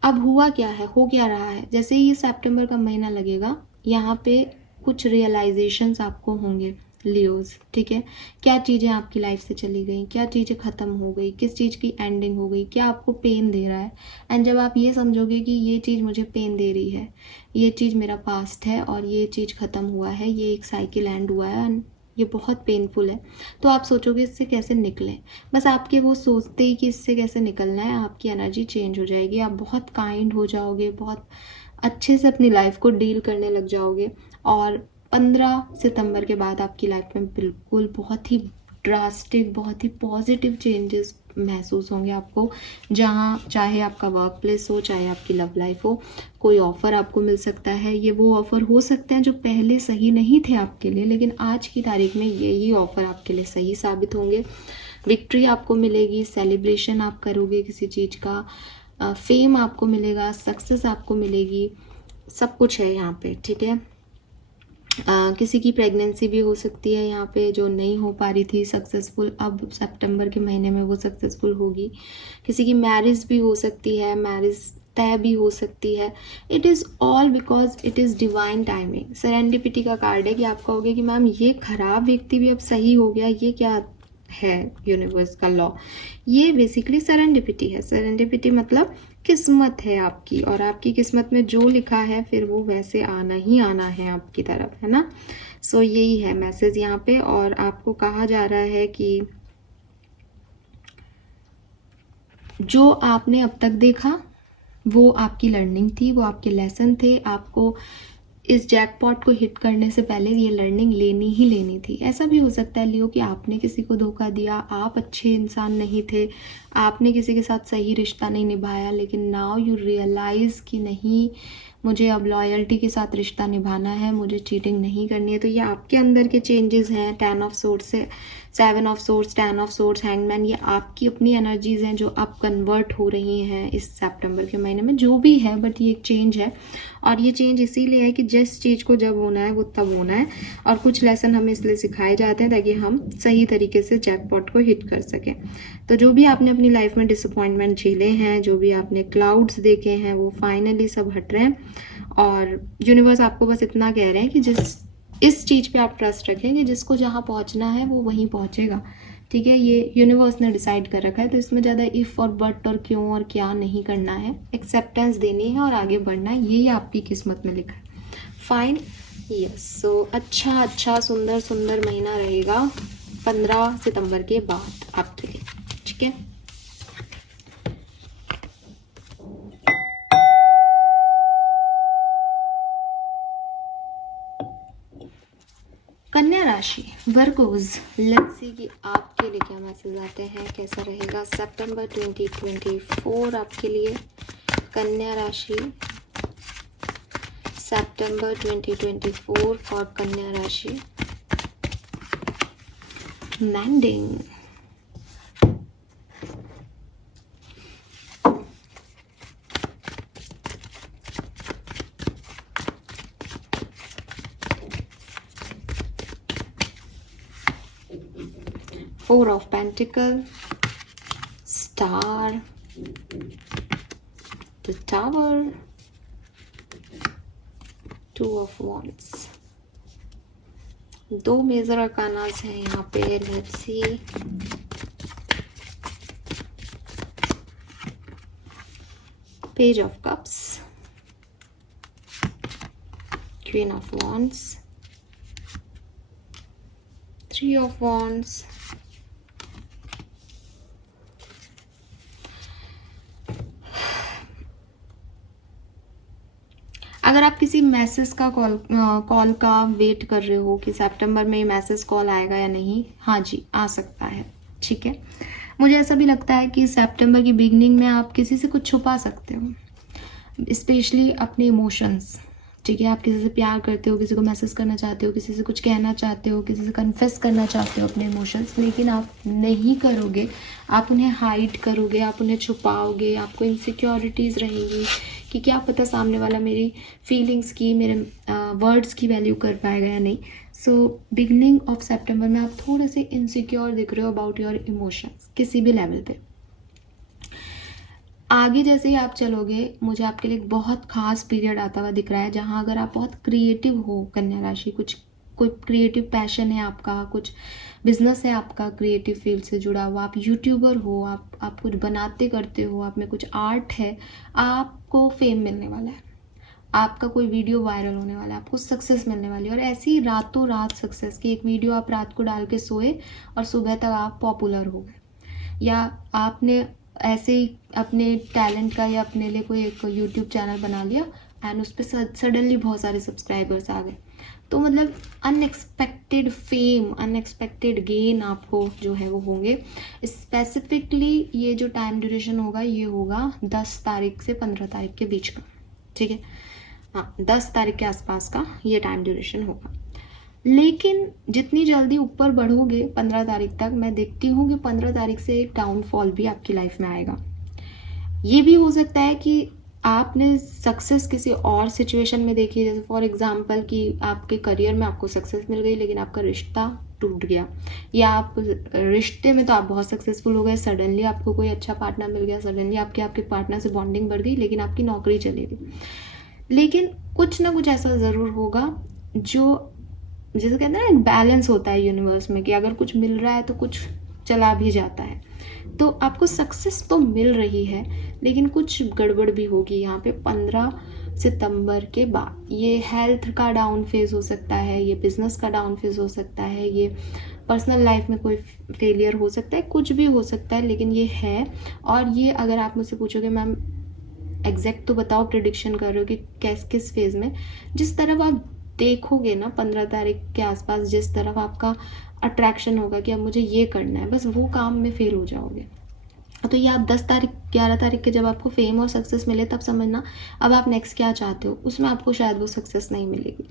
अब हुआ क्या है, हो क्या रहा है, जैसे ही ये सितंबर का महीना लगेगा यहाँ पे कुछ रियलाइजेशंस आपको होंगे लियोज। ठीक है, क्या चीज़ें आपकी लाइफ से चली गई, क्या चीज़ें ख़त्म हो गई, किस चीज़ की एंडिंग हो गई, क्या आपको पेन दे रहा है। एंड जब आप ये समझोगे कि ये चीज़ मुझे पेन दे रही है, ये चीज़ मेरा पास्ट है और ये चीज़ ख़त्म हुआ है, ये एक साइकिल एंड हुआ है एंड ये बहुत पेनफुल है, तो आप सोचोगे इससे कैसे निकलें। बस आपके वो सोचते ही कि इससे कैसे निकलना है, आपकी एनर्जी चेंज हो जाएगी, आप बहुत काइंड हो जाओगे, बहुत अच्छे से अपनी लाइफ को डील करने लग जाओगे। और 15 सितंबर के बाद आपकी लाइफ में बिल्कुल बहुत ही ड्रास्टिक, बहुत ही पॉजिटिव चेंजेस महसूस होंगे आपको, जहाँ चाहे आपका वर्क प्लेस हो, चाहे आपकी लव लाइफ हो, कोई ऑफ़र आपको मिल सकता है। ये वो ऑफ़र हो सकते हैं जो पहले सही नहीं थे आपके लिए, लेकिन आज की तारीख में यही ऑफ़र आपके लिए सही साबित होंगे। विक्ट्री आपको मिलेगी, सेलिब्रेशन आप करोगे किसी चीज़ का, फेम आपको मिलेगा, सक्सेस आपको मिलेगी, सब कुछ है यहाँ पे। ठीक है, किसी की प्रेगनेंसी भी हो सकती है यहाँ पे जो नहीं हो पा रही थी सक्सेसफुल, अब सितंबर के महीने में वो सक्सेसफुल होगी। किसी की मैरिज भी हो सकती है, मैरिज तय भी हो सकती है। It is all because it is divine timing. Serendipity का कार्ड है कि आप कहोगे कि मैम ये खराब व्यक्ति भी अब सही हो गया, ये क्या है यूनिवर्स का लॉ। ये बेसिकली सेरेंडिपिटी है। सेरेंडिपिटी मतलब किस्मत है आपकी, और आपकी किस्मत में जो लिखा है फिर वो वैसे आना ही आना है आपकी तरफ, है ना। सो यही है मैसेज यहाँ पे। और आपको कहा जा रहा है कि जो आपने अब तक देखा वो आपकी लर्निंग थी, वो आपके लेसन थे। आपको इस जैकपॉट को हिट करने से पहले ये लर्निंग लेनी ही लेनी थी। ऐसा भी हो सकता है लियो कि आपने किसी को धोखा दिया, आप अच्छे इंसान नहीं थे, आपने किसी के साथ सही रिश्ता नहीं निभाया, लेकिन नाउ यू रियलाइज़ कि नहीं, मुझे अब लॉयल्टी के साथ रिश्ता निभाना है, मुझे चीटिंग नहीं करनी है। तो ये आपके अंदर के चेंजेस हैं। 10 ऑफ सोर्स से 7 of source, 10 of source, hangman, ये आपकी अपनी एनर्जीज हैं जो अब कन्वर्ट हो रही हैं इस सितंबर के महीने में, जो भी है, बट ये एक चेंज है। और ये चेंज इसीलिए है कि जिस चीज़ को जब होना है वो तब होना है, और कुछ लेसन हमें इसलिए सिखाए जाते हैं ताकि हम सही तरीके से जैकपॉट को हिट कर सकें। तो जो भी आपने अपनी लाइफ में डिसअपॉइंटमेंट झेले हैं, जो भी आपने क्लाउड्स देखे हैं, वो फाइनली सब हट रहे हैं। और यूनिवर्स आपको बस इतना कह रहे हैं कि इस चीज़ पे आप ट्रस्ट रखें कि जिसको जहाँ पहुँचना है वो वहीं पहुँचेगा। ठीक है, ये यूनिवर्स ने डिसाइड कर रखा है, तो इसमें ज़्यादा इफ़ और बट और क्यों और क्या नहीं करना है। एक्सेप्टेंस देनी है और आगे बढ़ना है, यही आपकी किस्मत में लिखा है। Fine, yes. सो अच्छा सुंदर सुंदर महीना रहेगा 15 सितंबर के बाद आपके लिए। ठीक है, कन्या राशि वर्गोज, लेट्स सी कि आपके लिए क्या मैसेज आते हैं, कैसा रहेगा सितंबर 2024 आपके लिए। कन्या राशि सितंबर 2024 फॉर कन्या राशि। मैंडिंग, Four of Pentacles, Star, the Tower, Two of Wands। दो मेजर अरकानास हैं यहाँ पे, let's see. Page of Cups, Queen of Wands, Three of Wands, अगर आप किसी मैसेज का कॉल का वेट कर रहे हो कि सितंबर में मैसेज कॉल आएगा या नहीं, हाँ जी, आ सकता है। ठीक है, मुझे ऐसा भी लगता है कि सितंबर की बिगनिंग में आप किसी से कुछ छुपा सकते हो, स्पेशली अपने इमोशंस। ठीक है, आप किसी से प्यार करते हो, किसी को मैसेज करना चाहते हो, किसी से कुछ कहना चाहते हो, किसी से कन्फेस करना चाहते हो अपने इमोशंस, लेकिन आप नहीं करोगे, आप उन्हें हाइड करोगे, आप उन्हें छुपाओगे, आपको इनसिक्योरिटीज़ रहेंगी कि क्या पता सामने वाला मेरी फीलिंग्स की, मेरे वर्ड्स की वैल्यू कर पाएगा या नहीं। सो बिगनिंग ऑफ सेप्टेम्बर में आप थोड़े से इनसिक्योर दिख रहे हो अबाउट योर इमोशंस किसी भी लेवल पे। आगे जैसे ही आप चलोगे, मुझे आपके लिए एक बहुत खास पीरियड आता हुआ दिख रहा है, जहाँ अगर आप बहुत क्रिएटिव हो कन्या राशि, कुछ कोई क्रिएटिव पैशन है आपका, कुछ बिजनेस है आपका क्रिएटिव फील्ड से जुड़ा हुआ, आप यूट्यूबर हो, आप कुछ बनाते करते हो, आप में कुछ आर्ट है, आपको फेम मिलने वाला है, आपका कोई वीडियो वायरल होने वाला है, आपको सक्सेस मिलने वाली है। और ऐसी रातों रात सक्सेस की एक वीडियो आप रात को डाल के सोए और सुबह तक आप पॉपुलर हो गए, या आपने ऐसे ही अपने टैलेंट का या अपने लिए कोई एक यूट्यूब चैनल बना लिया एंड उस पर सडनली बहुत सारे सब्सक्राइबर्स आ गए। तो मतलब अनएक्सपेक्टेड फेम, अनएक्सपेक्टेड गेन आपको जो है वो होंगे। स्पेसिफिकली ये जो टाइम ड्यूरेशन होगा ये होगा 10 तारीख से 15 तारीख के बीच का, ठीक है, हाँ 10 तारीख के आसपास का ये टाइम ड्यूरेशन होगा। लेकिन जितनी जल्दी ऊपर बढ़ोगे 15 तारीख तक, मैं देखती हूँ कि 15 तारीख से एक डाउनफॉल भी आपकी लाइफ में आएगा। ये भी हो सकता है कि आपने सक्सेस किसी और सिचुएशन में देखी, जैसे फॉर एग्जांपल कि आपके करियर में आपको सक्सेस मिल गई लेकिन आपका रिश्ता टूट गया, या आप रिश्ते में तो आप बहुत सक्सेसफुल हो गए, सडनली आपको कोई अच्छा पार्टनर मिल गया, सडनली आपके पार्टनर से बॉन्डिंग बढ़ गई, लेकिन आपकी नौकरी चली गई। लेकिन कुछ ना कुछ ऐसा ज़रूर होगा जो, जैसे कहते हैं ना, बैलेंस होता है यूनिवर्स में कि अगर कुछ मिल रहा है तो कुछ चला भी जाता है। तो आपको सक्सेस तो मिल रही है लेकिन कुछ गड़बड़ भी होगी यहाँ पे 15 सितंबर के बाद। ये हेल्थ का डाउन फेज हो सकता है, ये बिजनेस का डाउन फेज हो सकता है, ये पर्सनल लाइफ में कोई फेलियर हो सकता है, कुछ भी हो सकता है, लेकिन ये है। और ये अगर आप मुझसे पूछोगे मैम एग्जैक्ट तो बताओ, प्रिडिक्शन कर रहे हो कि किस फेज में, जिस तरफ आप देखोगे ना 15 तारीख के आसपास, जिस तरफ आपका अट्रैक्शन होगा कि अब मुझे ये करना है, बस वो काम में फेल हो जाओगे। तो ये आप 10 तारीख 11 तारीख के जब आपको फेम और सक्सेस मिले तब समझना अब आप नेक्स्ट क्या चाहते हो, उसमें आपको शायद वो सक्सेस नहीं मिलेगी।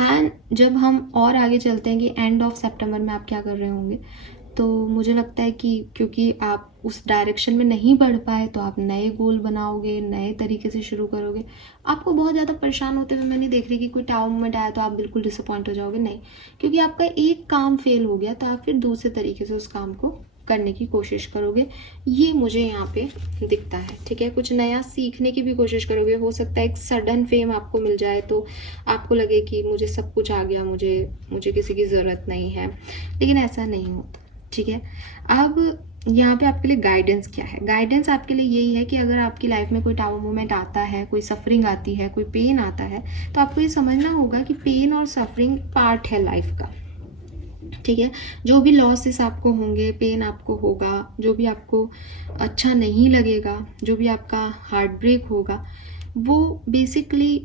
एंड जब हम और आगे चलते हैं कि एंड ऑफ सितंबर में आप क्या कर रहे होंगे, तो मुझे लगता है कि क्योंकि आप उस डायरेक्शन में नहीं बढ़ पाए तो आप नए गोल बनाओगे, नए तरीके से शुरू करोगे। आपको बहुत ज़्यादा परेशान होते हुए मैं नहीं देख रही कि कोई टाउन मोमेंट आया तो आप बिल्कुल डिसअपॉइंट हो जाओगे, नहीं, क्योंकि आपका एक काम फेल हो गया तो आप फिर दूसरे तरीके से उस काम को करने की कोशिश करोगे, ये मुझे यहाँ पे दिखता है, ठीक है। कुछ नया सीखने की भी कोशिश करोगे। हो सकता है एक सडन फेम आपको मिल जाए तो आपको लगे कि मुझे सब कुछ आ गया, मुझे किसी की ज़रूरत नहीं है, लेकिन ऐसा नहीं होता, ठीक है। अब यहाँ पे आपके लिए गाइडेंस क्या है? गाइडेंस आपके लिए यही है कि अगर आपकी लाइफ में कोई टाउन मोमेंट आता है, कोई सफरिंग आती है, कोई पेन आता है, तो आपको ये समझना होगा कि पेन और सफरिंग पार्ट है लाइफ का, ठीक है। जो भी लॉसेस आपको होंगे, पेन आपको होगा, जो भी आपको अच्छा नहीं लगेगा, जो भी आपका हार्ट ब्रेक होगा, वो बेसिकली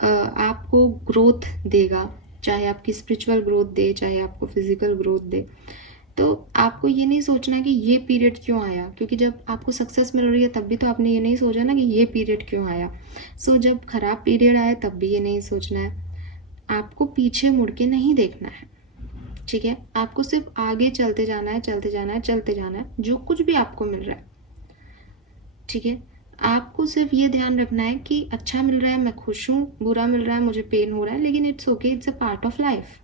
आपको ग्रोथ देगा, चाहे आपकी स्पिरिचुअल ग्रोथ दे, चाहे आपको फिजिकल ग्रोथ दे। तो आपको ये नहीं सोचना कि ये पीरियड क्यों आया, क्योंकि जब आपको सक्सेस मिल रही है तब भी तो आपने ये नहीं सोचा ना कि ये पीरियड क्यों आया। सो जब खराब पीरियड आया तब भी ये नहीं सोचना है, आपको पीछे मुड़ के नहीं देखना है, ठीक है। आपको सिर्फ आगे चलते जाना है, चलते जाना है, चलते जाना है, जो कुछ भी आपको मिल रहा है, ठीक है। आपको सिर्फ ये ध्यान रखना है कि अच्छा मिल रहा है मैं खुश हूँ, बुरा मिल रहा है मुझे पेन हो रहा है, लेकिन it's okay, it's a part of life.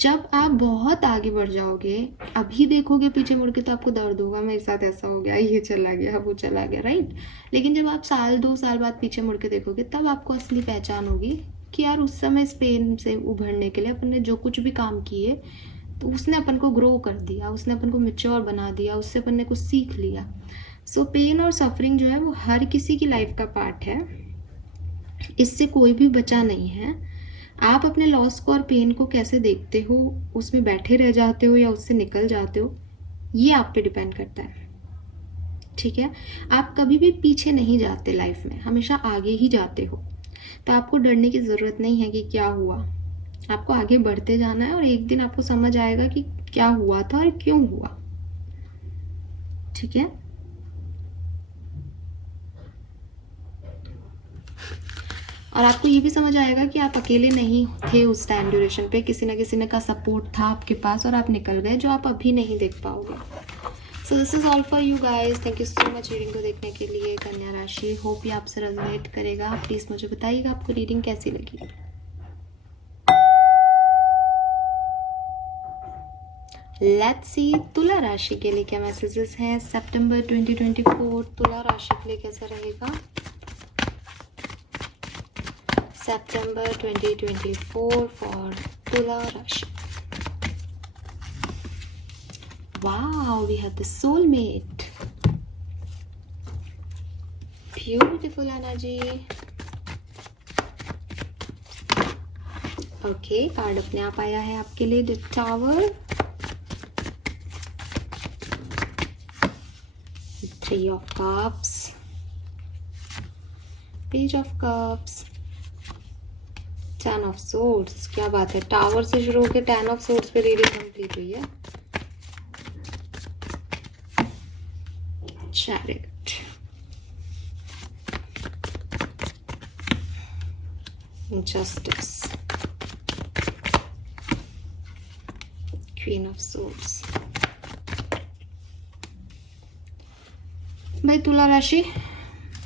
जब आप बहुत आगे बढ़ जाओगे, अभी देखोगे पीछे मुड़ के तो आपको दर्द होगा, मेरे साथ ऐसा हो गया, ये चला गया, वो चला गया, राइट। लेकिन जब आप साल 2 साल बाद पीछे मुड़ के देखोगे तब आपको असली पहचान होगी कि यार उस समय इस पेन से उभरने के लिए अपन ने जो कुछ भी काम किए तो उसने अपन को ग्रो कर दिया, उसने अपन को मैच्योर बना दिया, उससे अपन ने कुछ सीख लिया। सो पेन और सफरिंग जो है वो हर किसी की लाइफ का पार्ट है, इससे कोई भी बचा नहीं है। आप अपने लॉस को और पेन को कैसे देखते हो, उसमें बैठे रह जाते हो या उससे निकल जाते हो, ये आप पे डिपेंड करता है, ठीक है। आप कभी भी पीछे नहीं जाते लाइफ में, हमेशा आगे ही जाते हो। तो आपको डरने की ज़रूरत नहीं है कि क्या हुआ, आपको आगे बढ़ते जाना है और एक दिन आपको समझ आएगा कि क्या हुआ था और क्यों हुआ, ठीक है। और आपको ये भी समझ आएगा कि आप अकेले नहीं थे उस टाइम ड्यूरेशन पे, किसी न किसी ने का सपोर्ट था आपके पास और आप निकल गए, जो आप अभी नहीं देख पाओगे। So this is all for you guys. Thank you so much reading को देखने के लिए। कन्या राशि, होप ये आपसे रेजोनेट करेगा। प्लीज मुझे बताइएगा आपको रीडिंग कैसी लगी। लेट्स सी तुला राशि के लिए क्या मैसेजेस हैं सितंबर 2024। तुला राशि के लिए कैसा रहेगा September 2024 for Tula Rashi. Wow, we have the soulmate. Beautiful energy. Okay, card अपने आप आया है आपके लिए, the tower, 3 of cups, page of cups, 10 of swords. क्या बात है, टावर से शुरू होकर 10 of swords पे रीडिंग कंप्लीट हुई है। Chariot, Justice, Queen of Swords. भाई तुला राशि,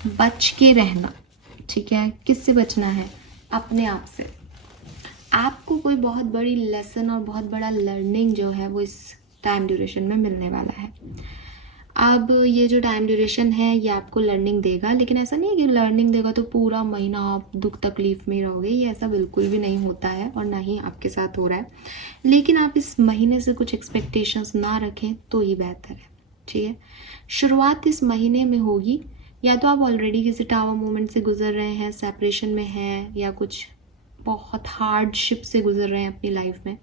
बच के रहना, ठीक है। किससे बचना है? अपने आप से। आपको कोई बहुत बड़ी लेसन और बहुत बड़ा लर्निंग जो है वो इस टाइम ड्यूरेशन में मिलने वाला है। अब ये जो टाइम ड्यूरेशन है ये आपको लर्निंग देगा, लेकिन ऐसा नहीं है कि लर्निंग देगा तो पूरा महीना आप दुख तकलीफ में रहोगे, ये ऐसा बिल्कुल भी नहीं होता है और ना ही आपके साथ हो रहा है। लेकिन आप इस महीने से कुछ एक्सपेक्टेशंस ना रखें तो ये बेहतर है, ठीक है। शुरुआत इस महीने में होगी, या तो आप ऑलरेडी किसी टावर मोमेंट से गुजर रहे हैं, सेपरेशन में हैं, या कुछ बहुत हार्डशिप से गुजर रहे हैं अपनी लाइफ में।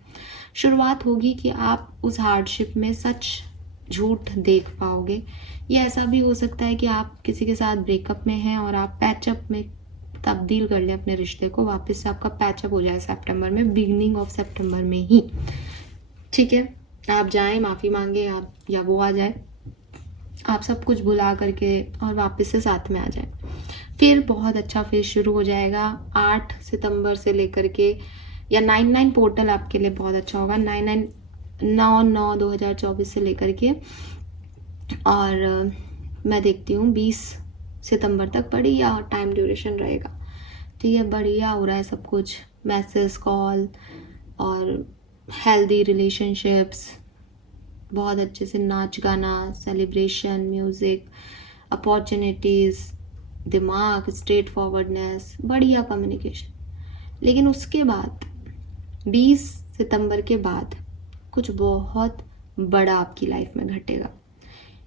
शुरुआत होगी कि आप उस हार्डशिप में सच झूठ देख पाओगे। ये ऐसा भी हो सकता है कि आप किसी के साथ ब्रेकअप में हैं और आप पैचअप में तब्दील कर लें अपने रिश्ते को, वापस से आपका पैचअप हो जाए सितंबर में, बिगनिंग ऑफ सितंबर में ही, ठीक है। आप जाएं, माफ़ी मांगे, आप या वो आ जाए, आप सब कुछ भुला करके और वापस से साथ में आ जाए। फिर बहुत अच्छा फेज शुरू हो जाएगा 8 सितंबर से लेकर के, या 99 पोर्टल आपके लिए बहुत अच्छा होगा, 9/9/2024 से लेकर के, और मैं देखती हूँ 20 सितंबर तक बढ़िया टाइम ड्यूरेशन रहेगा, ठीक है। बढ़िया हो रहा है सब कुछ, मैसेज, कॉल और हेल्दी रिलेशनशिप्स, बहुत अच्छे से नाच गाना, सेलिब्रेशन, म्यूज़िक, अपॉर्चुनिटीज़, दिमाग, स्ट्रेट फॉरवर्डनेस, बढ़िया कम्युनिकेशन। लेकिन उसके बाद 20 सितंबर के बाद कुछ बहुत बड़ा आपकी लाइफ में घटेगा।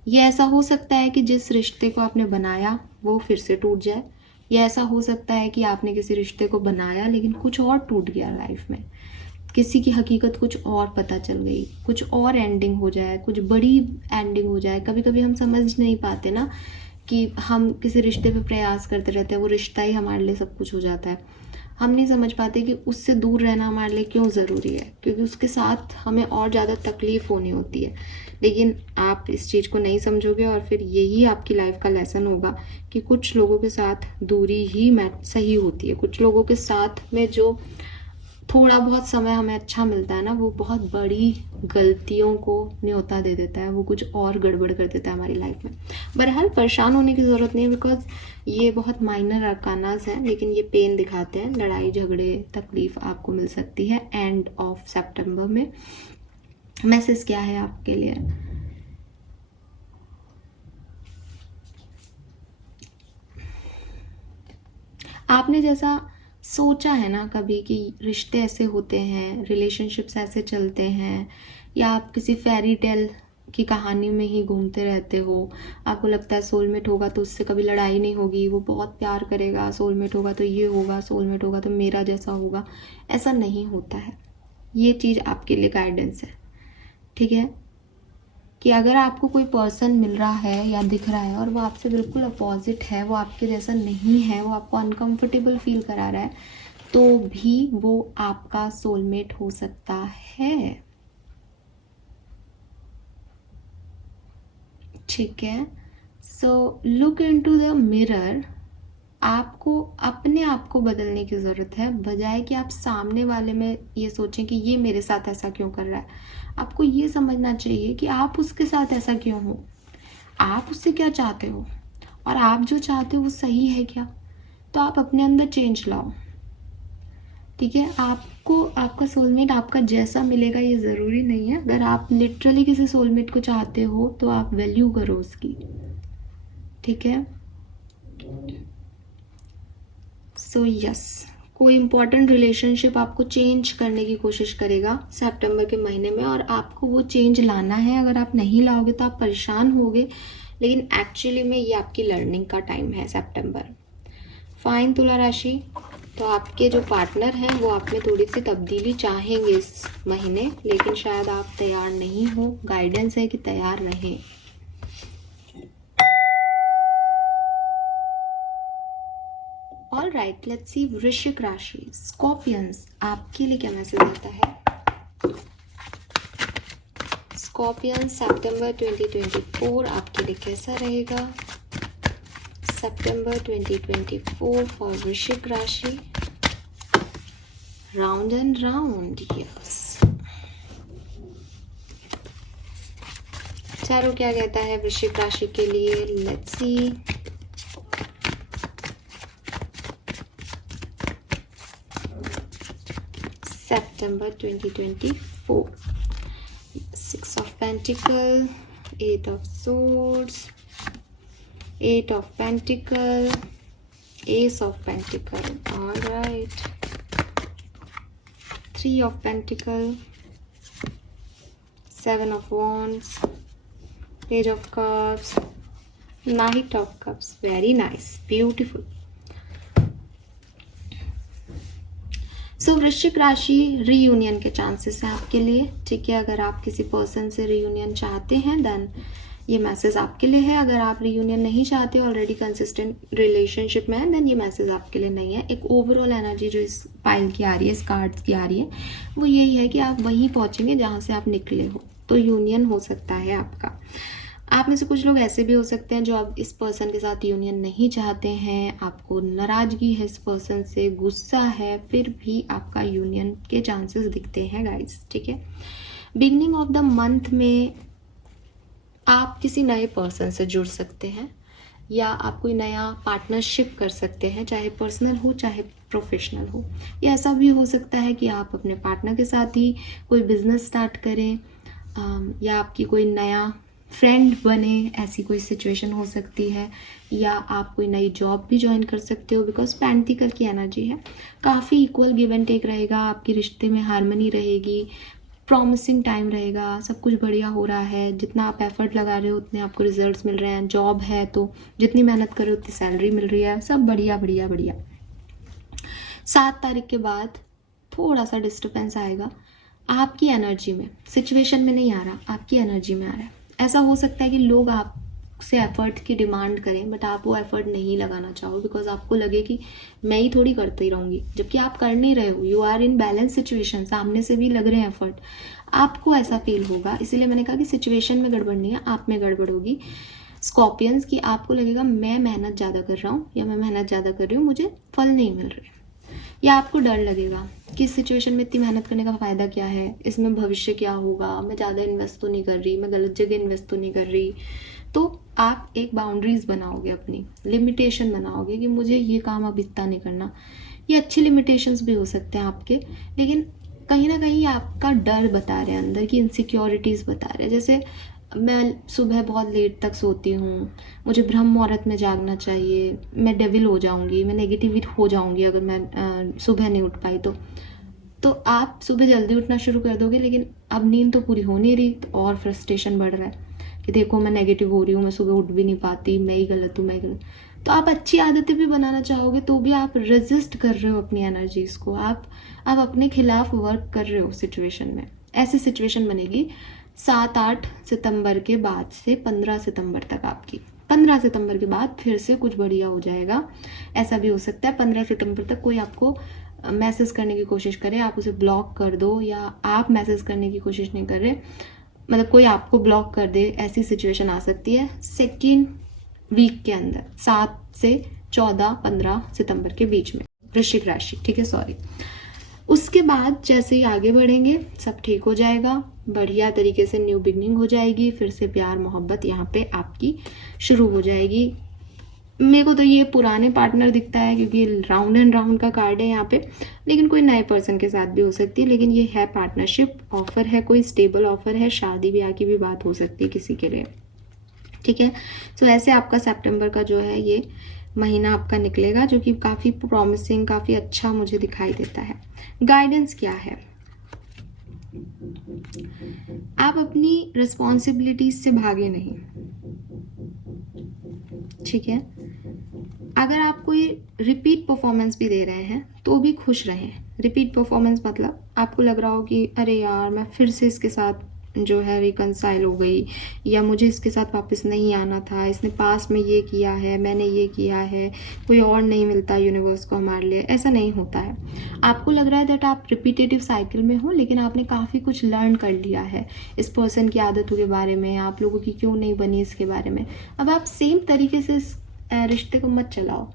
ये ऐसा हो सकता है कि जिस रिश्ते को आपने बनाया वो फिर से टूट जाए, या ऐसा हो सकता है कि आपने किसी रिश्ते को बनाया लेकिन कुछ और टूट गया लाइफ में, किसी की हकीकत कुछ और पता चल गई, कुछ और एंडिंग हो जाए, कुछ बड़ी एंडिंग हो जाए। कभी कभी हम समझ नहीं पाते ना कि हम किसी रिश्ते पे प्रयास करते रहते हैं, वो रिश्ता ही हमारे लिए सब कुछ हो जाता है। हम नहीं समझ पाते कि उससे दूर रहना हमारे लिए क्यों ज़रूरी है, क्योंकि उसके साथ हमें और ज़्यादा तकलीफ़ होनी होती है। लेकिन आप इस चीज़ को नहीं समझोगे और फिर यही आपकी लाइफ का लेसन होगा कि कुछ लोगों के साथ दूरी ही सही होती है। कुछ लोगों के साथ में जो थोड़ा बहुत समय हमें अच्छा मिलता है ना, वो बहुत बड़ी गलतियों को न्योता दे देता है, वो कुछ और गड़बड़ कर देता है हमारी लाइफ में। बहरहाल परेशान होने की ज़रूरत नहीं है, बिकॉज ये बहुत माइनर अरकानाज हैं, लेकिन ये पेन दिखाते हैं। लड़ाई झगड़े तकलीफ आपको मिल सकती है एंड ऑफ सितंबर में। मैसेज क्या है आपके लिए? आपने जैसा सोचा है ना कभी कि रिश्ते ऐसे होते हैं, रिलेशनशिप्स ऐसे चलते हैं, या आप किसी फेरी टेल की कहानी में ही घूमते रहते हो, आपको लगता है सोलमेट होगा तो उससे कभी लड़ाई नहीं होगी, वो बहुत प्यार करेगा, सोलमेट होगा तो ये होगा, सोलमेट होगा तो मेरा जैसा होगा। ऐसा नहीं होता है। ये चीज़ आपके लिए गाइडेंस है, ठीक है, कि अगर आपको कोई पर्सन मिल रहा है या दिख रहा है और वो आपसे बिल्कुल अपोजिट है, वो आपके जैसा नहीं है, वो आपको अनकंफर्टेबल फील करा रहा है, तो भी वो आपका सोलमेट हो सकता है, ठीक है। So look into the mirror आपको अपने आप को बदलने की ज़रूरत है, बजाय कि आप सामने वाले में ये सोचें कि ये मेरे साथ ऐसा क्यों कर रहा है। आपको ये समझना चाहिए कि आप उसके साथ ऐसा क्यों हो, आप उससे क्या चाहते हो, और आप जो चाहते हो वो सही है क्या। तो आप अपने अंदर चेंज लाओ, ठीक है। आपको आपका सोलमेट आपका जैसा मिलेगा ये ज़रूरी नहीं है। अगर आप लिटरली किसी सोलमेट को चाहते हो तो आप वैल्यू करो उसकी, ठीक है। सो यस, कोई इंपॉर्टेंट रिलेशनशिप आपको चेंज करने की कोशिश करेगा सितंबर के महीने में, और आपको वो चेंज लाना है। अगर आप नहीं लाओगे तो आप परेशान होगे, लेकिन एक्चुअली में ये आपकी लर्निंग का टाइम है सितंबर। फाइन तुला राशि, तो आपके जो पार्टनर हैं वो आप में थोड़ी सी तब्दीली चाहेंगे इस महीने, लेकिन शायद आप तैयार नहीं हो। गाइडेंस है कि तैयार रहें। ऑल राइट, लेट्स सी वृश्चिक राशि, स्कॉर्पियंस, आपके लिए क्या मैसेज आता है। स्कॉर्पियन सितंबर 2024 आपके लिए कैसा रहेगा। सितंबर 2024 फॉर वृश्चिक राशि। Round and round, yes. चारों क्या कहता है वृश्चिक राशि के लिए, let's see. September 2024, 6 of Pentacle, 8 of Swords, 8 of Pentacle, Ace of Pentacle, alright, 3 of Pentacle, 7 of Wands, Page of Cups, Knight of Cups, very nice, beautiful. सो वृश्चिक राशि, रीयूनियन के चांसेस हैं आपके लिए, ठीक है। अगर आप किसी पर्सन से रीयूनियन चाहते हैं देन ये मैसेज आपके लिए है। अगर आप रीयूनियन नहीं चाहते, ऑलरेडी कंसिस्टेंट रिलेशनशिप में है, देन ये मैसेज आपके लिए नहीं है। एक ओवरऑल एनर्जी जो इस पाइल की आ रही है, इस कार्ड्स की आ रही है, वो यही है कि आप वहीं पहुंचेंगे जहाँ से आप निकले हो। तो यूनियन हो सकता है आपका। आप में से कुछ लोग ऐसे भी हो सकते हैं जो अब इस पर्सन के साथ यूनियन नहीं चाहते हैं, आपको नाराजगी है इस पर्सन से, गुस्सा है, फिर भी आपका यूनियन के चांसेस दिखते हैं गाइस, ठीक है। बिगनिंग ऑफ द मंथ में आप किसी नए पर्सन से जुड़ सकते हैं, या आप कोई नया पार्टनरशिप कर सकते हैं, चाहे पर्सनल हो चाहे प्रोफेशनल हो। या ऐसा भी हो सकता है कि आप अपने पार्टनर के साथ ही कोई बिजनेस स्टार्ट करें, या आपकी कोई नया फ्रेंड बने, ऐसी कोई सिचुएशन हो सकती है। या आप कोई नई जॉब भी ज्वाइन कर सकते हो, बिकॉज पेंटिकल की एनर्जी है। काफ़ी इक्वल गिव एंड टेक रहेगा, आपके रिश्ते में हार्मनी रहेगी, प्रॉमिसिंग टाइम रहेगा, सब कुछ बढ़िया हो रहा है। जितना आप एफर्ट लगा रहे हो उतने आपको रिजल्ट्स मिल रहे हैं। जॉब है तो जितनी मेहनत करो उतनी सैलरी मिल रही है, सब बढ़िया बढ़िया बढ़िया। 7 तारीख के बाद थोड़ा सा डिस्टर्बेंस आएगा आपकी एनर्जी में, सिचुएशन में नहीं आ रहा, आपकी एनर्जी में आ रहा है। ऐसा हो सकता है कि लोग आपसे एफर्ट की डिमांड करें, बट आप वो एफर्ट नहीं लगाना चाहो, बिकॉज आपको लगे कि मैं ही थोड़ी करती रहूँगी, जबकि आप कर नहीं रहे हो। You are in balance situation, सामने से भी लग रहे हैं एफर्ट, आपको ऐसा फील होगा। इसीलिए मैंने कहा कि सिचुएशन में गड़बड़ नहीं है, आप में गड़बड़ होगी। स्कॉर्पियंस की आपको लगेगा मैं मेहनत ज़्यादा कर रहा हूँ, या मैं मेहनत ज़्यादा कर रही हूँ, मुझे फल नहीं मिल रहे, या आपको डर लगेगा कि इस सिचुएशन में इतनी मेहनत करने का फ़ायदा क्या है, इसमें भविष्य क्या होगा, मैं ज़्यादा इन्वेस्ट तो नहीं कर रही, मैं गलत जगह इन्वेस्ट तो नहीं कर रही। तो आप एक बाउंड्रीज बनाओगे, अपनी लिमिटेशन बनाओगे कि मुझे ये काम अब इतना नहीं करना। ये अच्छी लिमिटेशंस भी हो सकते हैं आपके, लेकिन कहीं ना कहीं आपका डर बता रहे हैं, अंदर की इनसिक्योरिटीज़ बता रहे हैं। जैसे मैं सुबह बहुत लेट तक सोती हूँ, मुझे ब्रह्म मुहूर्त में जागना चाहिए, मैं डेविल हो जाऊँगी, मैं नेगेटिव हो जाऊँगी अगर मैं सुबह नहीं उठ पाई तो आप सुबह जल्दी उठना शुरू कर दोगे, लेकिन अब नींद तो पूरी हो नहीं रही, तो और फ्रस्ट्रेशन बढ़ रहा है कि देखो मैं नेगेटिव हो रही हूँ, मैं सुबह उठ भी नहीं पाती, मैं ही गलत हूँ, मैं गलत। तो आप अच्छी आदतें भी बनाना चाहोगे तो भी आप रेजिस्ट कर रहे हो अपनी एनर्जीज को, आप अपने खिलाफ वर्क कर रहे हो सिचुएशन में। ऐसी सिचुएशन बनेगी 7-8 सितंबर के बाद से 15 सितंबर तक आपकी। 15 सितंबर के बाद फिर से कुछ बढ़िया हो जाएगा। ऐसा भी हो सकता है 15 सितंबर तक कोई आपको मैसेज करने की कोशिश करे, आप उसे ब्लॉक कर दो, या आप मैसेज करने की कोशिश नहीं कर रहे, मतलब कोई आपको ब्लॉक कर दे, ऐसी सिचुएशन आ सकती है सेकेंड वीक के अंदर, 7 से 14-15 सितंबर के बीच में, वृश्चिक राशि, ठीक है, सॉरी। उसके बाद जैसे ही आगे बढ़ेंगे सब ठीक हो जाएगा, बढ़िया तरीके से न्यू बिगनिंग हो जाएगी, फिर से प्यार मोहब्बत यहाँ पे आपकी शुरू हो जाएगी। मेरे को तो ये पुराने पार्टनर दिखता है क्योंकि राउंड एंड राउंड का कार्ड है यहाँ पे, लेकिन कोई नए पर्सन के साथ भी हो सकती है, लेकिन ये है पार्टनरशिप, ऑफर है, कोई स्टेबल ऑफर है, शादी ब्याह की भी बात हो सकती है किसी के लिए, ठीक है। सो ऐसे आपका सितंबर का जो है ये महीना आपका निकलेगा, जो कि काफ़ी प्रॉमिसिंग, काफ़ी अच्छा मुझे दिखाई देता है। गाइडेंस क्या है? आप अपनी रिस्पॉन्सिबिलिटीज से भागे नहीं, ठीक है। अगर आप कोई रिपीट परफॉर्मेंस भी दे रहे हैं तो भी खुश रहें। रिपीट परफॉर्मेंस मतलब आपको लग रहा हो कि अरे यार मैं फिर से इसके साथ जो है रिकंसाइल हो गई, या मुझे इसके साथ वापस नहीं आना था, इसने पास में ये किया है, मैंने ये किया है, कोई और नहीं मिलता यूनिवर्स को हमारे लिए, ऐसा नहीं होता है। आपको लग रहा है दैट आप रिपीटेटिव साइकिल में हो, लेकिन आपने काफ़ी कुछ लर्न कर लिया है इस पर्सन की आदतों के बारे में, आप लोगों की क्यों नहीं बनी इसके बारे में। अब आप सेम तरीके से इस रिश्ते को मत चलाओ।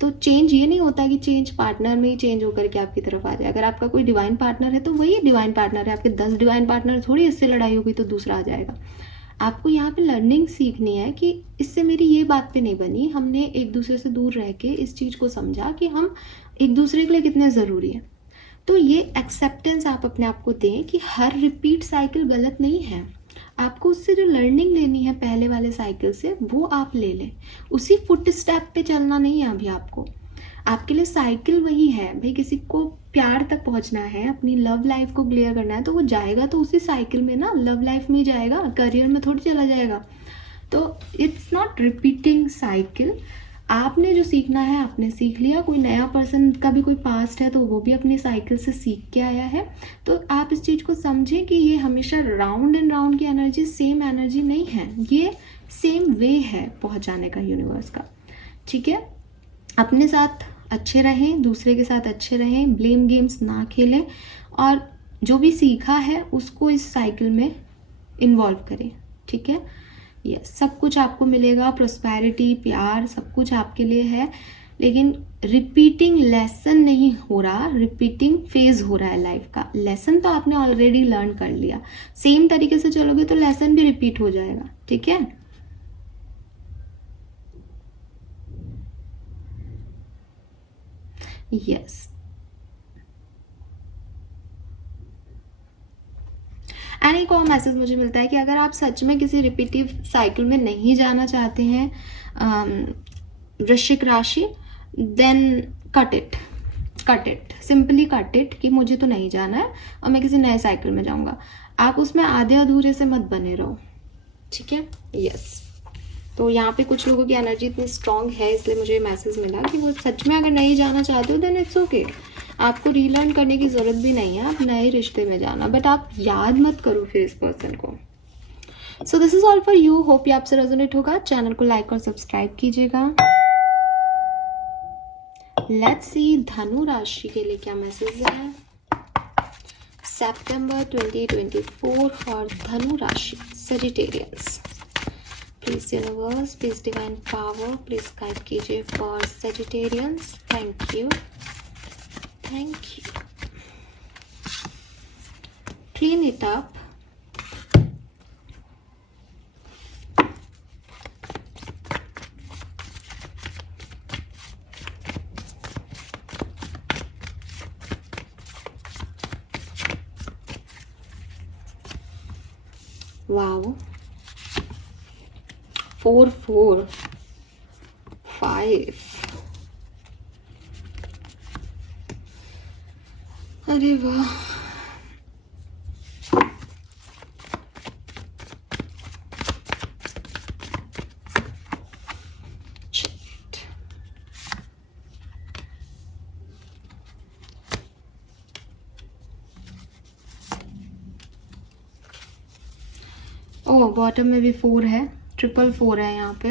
तो चेंज ये नहीं होता कि चेंज पार्टनर में ही चेंज होकर के आपकी तरफ आ जाए। अगर आपका कोई डिवाइन पार्टनर है तो वही डिवाइन पार्टनर है, आपके 10 डिवाइन पार्टनर थोड़ी, इससे लड़ाई होगी तो दूसरा आ जाएगा। आपको यहाँ पे लर्निंग सीखनी है कि इससे मेरी ये बात पे नहीं बनी, हमने एक दूसरे से दूर रह के इस चीज़ को समझा कि हम एक दूसरे के लिए कितने ज़रूरी है। तो ये एक्सेप्टेंस आप अपने आप को दें कि हर रिपीट साइकिल गलत नहीं है, आपको उससे जो लर्निंग लेनी है पहले वाले साइकिल से वो आप ले लें। उसी फुट स्टेप पे चलना नहीं है अभी आपको, आपके लिए साइकिल वही है भाई। किसी को प्यार तक पहुंचना है, अपनी लव लाइफ को क्लियर करना है, तो वो जाएगा तो उसी साइकिल में ना, लव लाइफ में ही जाएगा, करियर में थोड़ी चला जाएगा। तो इट्स नॉट रिपीटिंग साइकिल। आपने जो सीखना है आपने सीख लिया। कोई नया पर्सन का भी कोई पास्ट है तो वो भी अपनी साइकिल से सीख के आया है। तो आप इस चीज़ को समझें कि ये हमेशा राउंड एंड राउंड की एनर्जी सेम एनर्जी नहीं है, ये सेम वे है पहुंचाने का यूनिवर्स का, ठीक है। अपने साथ अच्छे रहें, दूसरे के साथ अच्छे रहें, ब्लेम गेम्स ना खेलें, और जो भी सीखा है उसको इस साइकिल में इन्वॉल्व करें, ठीक है। यस, सब कुछ आपको मिलेगा, प्रोस्पेरिटी, प्यार, सब कुछ आपके लिए है, लेकिन रिपीटिंग लेसन नहीं हो रहा, रिपीटिंग फेज हो रहा है लाइफ का। लेसन तो आपने ऑलरेडी लर्न कर लिया, सेम तरीके से चलोगे तो लेसन भी रिपीट हो जाएगा, ठीक है। यस, एंड एक और मैसेज मुझे मिलता है कि अगर आप सच में किसी रिपीटिव साइकिल में नहीं जाना चाहते हैं वृश्चिक राशि, then cut it, simply cut it, कि मुझे तो नहीं जाना है और मैं किसी नए साइकिल में जाऊंगा। आप उसमें आधे अधूरे से मत बने रहो, ठीक है। यस, तो यहाँ पे कुछ लोगों की एनर्जी इतनी स्ट्रांग है, इसलिए मुझे मैसेज मिला कि वो सच में अगर नहीं जाना चाहते हो देन इट्स ओके, आपको रीलर्न करने की ज़रूरत भी नहीं है, आप नए रिश्ते में जाना, बट आप याद मत करो फिर इस पर्सन को। So this is all for you, hope ये आपसे रेजोनेट होगा। चैनल को लाइक और सब्सक्राइब कीजिएगा। लेट्स सी धनु राशि के लिए क्या मैसेज है सितंबर 2024 फॉर धनु राशि, Sagittarians. Please universe, please divine power, please guide कीजिए for Sagittarians. Thank you, thank you. Clean it up. Wow, 4 4 5, अरे वाह, ओह बॉटम में भी 4 है, 4 है यहाँ पे,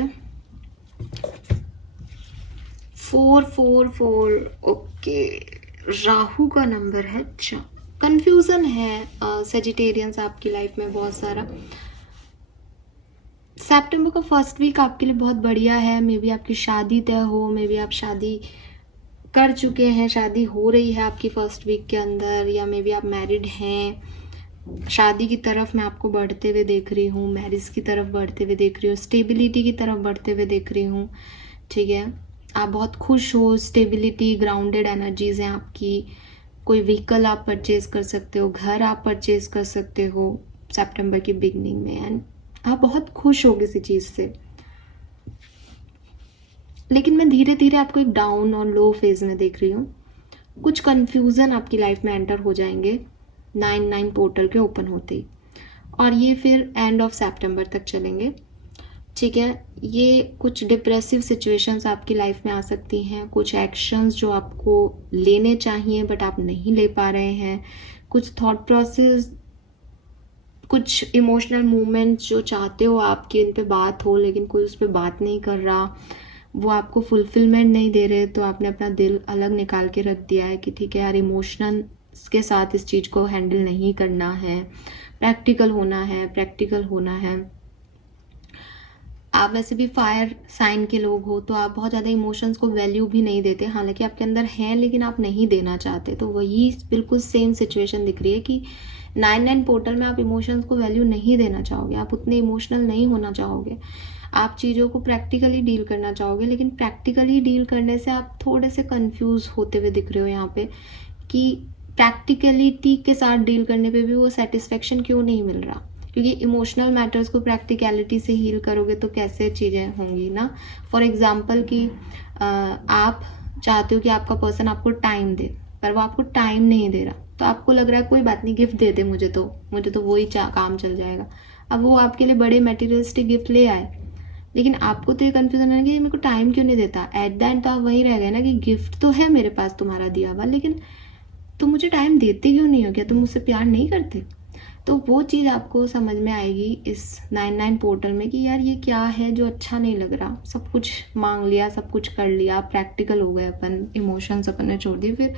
4 4 4, ओके। राहु का नंबर है 4। कंफ्यूजन है सेजिटेरियंस आपकी लाइफ में बहुत सारा। सितंबर का फर्स्ट वीक आपके लिए बहुत बढ़िया है। मे बी आपकी शादी तय हो, मे बी आप शादी कर चुके हैं, शादी हो रही है आपकी फर्स्ट वीक के अंदर, या मे बी आप मैरिड हैं। शादी की तरफ मैं आपको बढ़ते हुए देख रही हूँ, मैरिज की तरफ बढ़ते हुए देख रही हूँ, स्टेबिलिटी की तरफ बढ़ते हुए देख रही हूँ। ठीक है, आप बहुत खुश हो, स्टेबिलिटी, ग्राउंडेड एनर्जीज हैं आपकी। कोई व्हीकल आप परचेज कर सकते हो, घर आप परचेज कर सकते हो सितंबर की बिगनिंग में, एंड आप बहुत खुश हो किसी चीज़ से। लेकिन मैं धीरे धीरे आपको एक डाउन और लो फेज में देख रही हूँ। कुछ कंफ्यूजन आपकी लाइफ में एंटर हो जाएंगे 9/9 पोर्टल के ओपन होते ही, और ये फिर एंड ऑफ सितंबर तक चलेंगे। ठीक है, ये कुछ डिप्रेसिव सिचुएशंस आपकी लाइफ में आ सकती हैं, कुछ एक्शंस जो आपको लेने चाहिए बट आप नहीं ले पा रहे हैं, कुछ थॉट प्रोसेस, कुछ इमोशनल मूवमेंट्स जो चाहते हो आपकी इन पे बात हो, लेकिन कोई उस पर बात नहीं कर रहा, वो आपको फुलफिलमेंट नहीं दे रहे, तो आपने अपना दिल अलग निकाल के रख दिया है कि ठीक है यार, इमोशनल के साथ इस चीज़ को हैंडल नहीं करना है, प्रैक्टिकल होना है, प्रैक्टिकल होना है। आप वैसे भी फायर साइन के लोग हो, तो आप बहुत ज़्यादा इमोशंस को वैल्यू भी नहीं देते, हालांकि आपके अंदर है लेकिन आप नहीं देना चाहते। तो वही बिल्कुल सेम सिचुएशन दिख रही है कि 9/9 पोर्टल में आप इमोशंस को वैल्यू नहीं देना चाहोगे, आप उतने इमोशनल नहीं होना चाहोगे, आप चीज़ों को प्रैक्टिकली डील करना चाहोगे। लेकिन प्रैक्टिकली डील करने से आप थोड़े से कंफ्यूज होते हुए दिख रहे हो यहाँ पे कि प्रैक्टिकलिटी के साथ डील करने पे भी वो सेटिस्फेक्शन क्यों नहीं मिल रहा, क्योंकि इमोशनल मैटर्स को प्रैक्टिकलिटी से हील करोगे तो कैसे चीज़ें होंगी ना। फॉर एग्जांपल कि आप चाहते हो कि आपका पर्सन आपको टाइम दे, पर वो आपको टाइम नहीं दे रहा, तो आपको लग रहा है कोई बात नहीं, गिफ्ट दे दे मुझे तो वही काम चल जाएगा। अब वो आपके लिए बड़े मटेरियलिस्टिक गिफ्ट ले आए, लेकिन आपको तो ये कन्फ्यूजन है कि मेरे को टाइम क्यों नहीं देता। एट द एंड तो आप वहीं रह गए ना कि गिफ्ट तो है मेरे पास तुम्हारा दिया हुआ, लेकिन तुम मुझे टाइम देते क्यों नहीं हो, क्या तुम मुझसे प्यार नहीं करते। तो वो चीज़ आपको समझ में आएगी इस 9/9 पोर्टल में कि यार ये क्या है जो अच्छा नहीं लग रहा। सब कुछ मांग लिया, सब कुछ कर लिया, प्रैक्टिकल हो गए अपन, इमोशंस अपन ने छोड़ दिए, फिर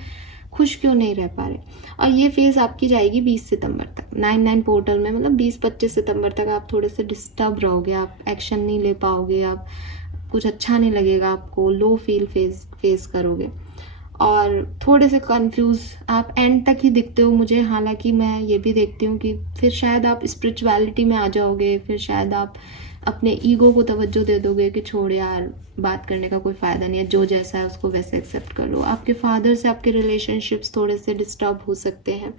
खुश क्यों नहीं रह पा रहे। और ये फेज़ आपकी जाएगी 20 सितंबर तक 9/9 पोर्टल में, मतलब 20-25 सितंबर तक आप थोड़े से डिस्टर्ब रहोगे, आप एक्शन नहीं ले पाओगे, आप कुछ अच्छा नहीं लगेगा आपको, लो फील फेस करोगे और थोड़े से कंफ्यूज आप एंड तक ही दिखते हो मुझे। हालांकि मैं ये भी देखती हूँ कि फिर शायद आप स्पिरिचुअलिटी में आ जाओगे, फिर शायद आप अपने ईगो को तवज्जो दे दोगे कि छोड़ यार, बात करने का कोई फ़ायदा नहीं है, जो जैसा है उसको वैसे एक्सेप्ट कर लो। आपके फादर से आपके रिलेशनशिप्स थोड़े से डिस्टर्ब हो सकते हैं,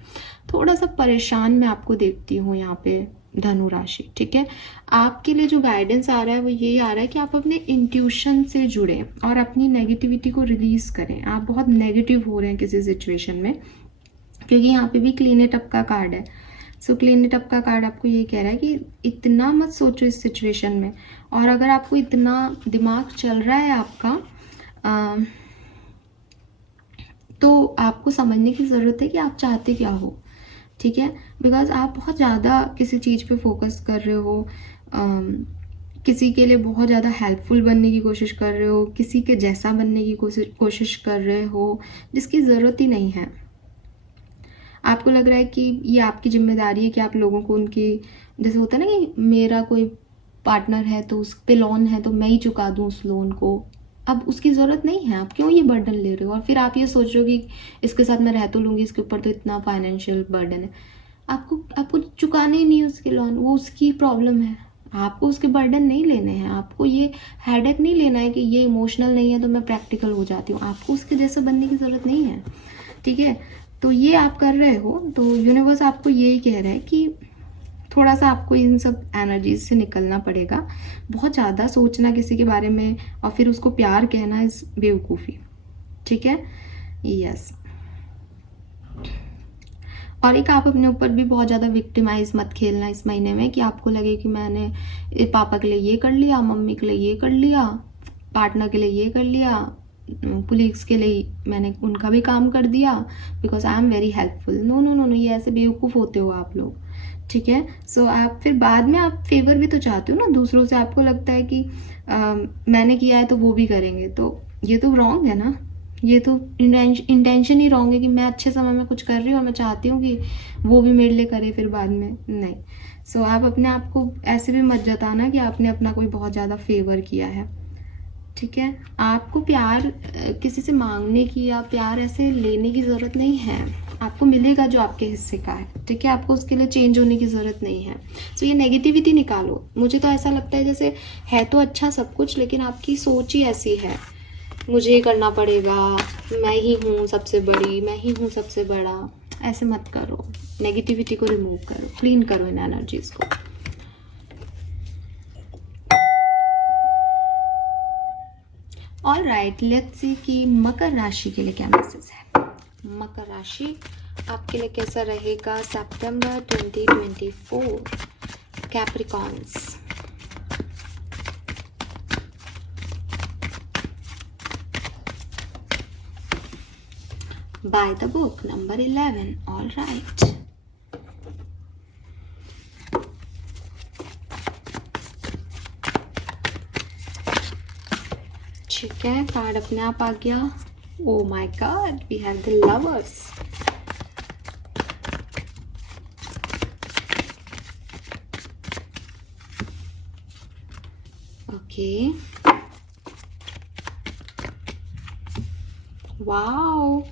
थोड़ा सा परेशान मैं आपको देखती हूँ यहाँ पे धनु राशि। ठीक है, आपके लिए जो गाइडेंस आ रहा है वो यही आ रहा है कि आप अपने इंट्यूशन से जुड़ें और अपनी नेगेटिविटी को रिलीज करें। आप बहुत नेगेटिव हो रहे हैं किसी सिचुएशन में, क्योंकि यहाँ पे भी क्लीन इट अप का कार्ड है। सो क्लीन इट अप का कार्ड आपको ये कह रहा है कि इतना मत सोचो इस सिचुएशन में, और अगर आपको इतना दिमाग चल रहा है आपका तो आपको समझने की ज़रूरत है कि आप चाहते क्या हो। ठीक है, बिकॉज आप बहुत ज़्यादा किसी चीज़ पे फोकस कर रहे हो, किसी के लिए बहुत ज़्यादा हेल्पफुल बनने की कोशिश कर रहे हो, किसी के जैसा बनने की कोशिश कर रहे हो जिसकी ज़रूरत ही नहीं है। आपको लग रहा है कि ये आपकी जिम्मेदारी है कि आप लोगों को उनकी, जैसे होता है ना कि मेरा कोई पार्टनर है तो उस पे लोन है तो मैं ही चुका दूँ उस लोन को, अब उसकी ज़रूरत नहीं है, आप क्यों ये बर्डन ले रहे हो। और फिर आप ये सोच रहे हो कि इसके साथ मैं रह तो लूँगी, इसके ऊपर तो इतना फाइनेंशियल बर्डन है, आपको चुकाने ही नहीं है उसके लोन, वो उसकी प्रॉब्लम है, आपको उसके बर्डन नहीं लेने हैं। आपको ये हेडेक नहीं लेना है कि ये इमोशनल नहीं है तो मैं प्रैक्टिकल हो जाती हूँ, आपको उसके जैसा बनने की ज़रूरत नहीं है। ठीक है, तो ये आप कर रहे हो, तो यूनिवर्स आपको यही कह रहा है कि थोड़ा सा आपको इन सब एनर्जीज से निकलना पड़ेगा। बहुत ज़्यादा सोचना किसी के बारे में और फिर उसको प्यार कहना इस बेवकूफ़ी। ठीक है, यस। और एक आप अपने ऊपर भी बहुत ज़्यादा विक्टिमाइज मत खेलना इस महीने में कि आपको लगे कि मैंने पापा के लिए ये कर लिया, मम्मी के लिए ये कर लिया, पार्टनर के लिए ये कर लिया, पुलिस के लिए मैंने उनका भी काम कर दिया because I am very helpful. No no no no, ये ऐसे बेवकूफ़ होते हो आप लोग। ठीक है, सो आप फिर बाद में आप फेवर भी तो चाहते हो ना दूसरों से, आपको लगता है कि मैंने किया है तो वो भी करेंगे, तो ये तो रॉन्ग है ना, ये तो इंटेंशन ही रॉन्ग है कि मैं अच्छे समय में कुछ कर रही हूँ और मैं चाहती हूँ कि वो भी मेरे लिए करे फिर बाद में, नहीं। सो आप अपने आप को ऐसे भी मत जताना कि आपने अपना कोई बहुत ज़्यादा फेवर किया है, ठीक है। आपको प्यार किसी से मांगने की या प्यार ऐसे लेने की ज़रूरत नहीं है, आपको मिलेगा जो आपके हिस्से का है, ठीक है। आपको उसके लिए चेंज होने की ज़रूरत नहीं है। सो ये नेगेटिविटी निकालो। मुझे तो ऐसा लगता है जैसे है तो अच्छा सब कुछ, लेकिन आपकी सोच ही ऐसी है, मुझे करना पड़ेगा, मैं ही हूँ सबसे बड़ी, मैं ही हूँ सबसे बड़ा। ऐसे मत करो, नेगेटिविटी को रिमूव करो, क्लीन करो इन एनर्जीज को। ऑल राइट, लेट्स सी कि मकर राशि के लिए क्या मैसेज है। मकर राशि आपके लिए कैसा रहेगा सितंबर 2024, Capricorns. By the book, number 11. All right. ठीक है, कार्ड अपने आप आ गया। Oh my God, we have the lovers. Okay. Wow.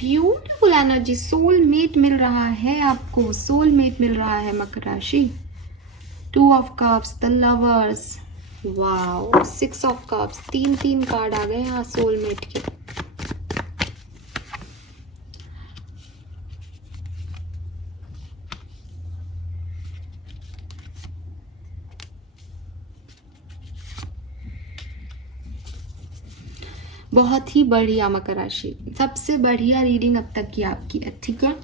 Beautiful energy, soulmate मिल रहा है आपको, सोलमेट मिल रहा है मकर राशि। 2 of cups, the lovers, wow, 6 of cups, 3 card आ गए यहाँ सोलमेट के। बहुत ही बढ़िया मकर राशि, सबसे बढ़िया रीडिंग अब तक की आपकी है, ठीक है।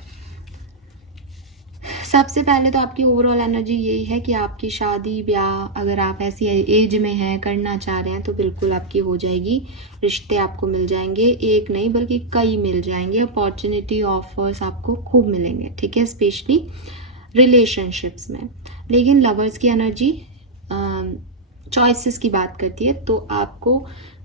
सबसे पहले तो आपकी ओवरऑल एनर्जी यही है कि आपकी शादी ब्याह अगर आप ऐसी एज में हैं, करना चाह रहे हैं, तो बिल्कुल आपकी हो जाएगी। रिश्ते आपको मिल जाएंगे, एक नहीं बल्कि कई मिल जाएंगे। अपॉर्चुनिटी ऑफर्स आपको खूब मिलेंगे, ठीक है, स्पेशली रिलेशनशिप्स में। लेकिन लवर्स की एनर्जी चॉइसेस की बात करती है, तो आपको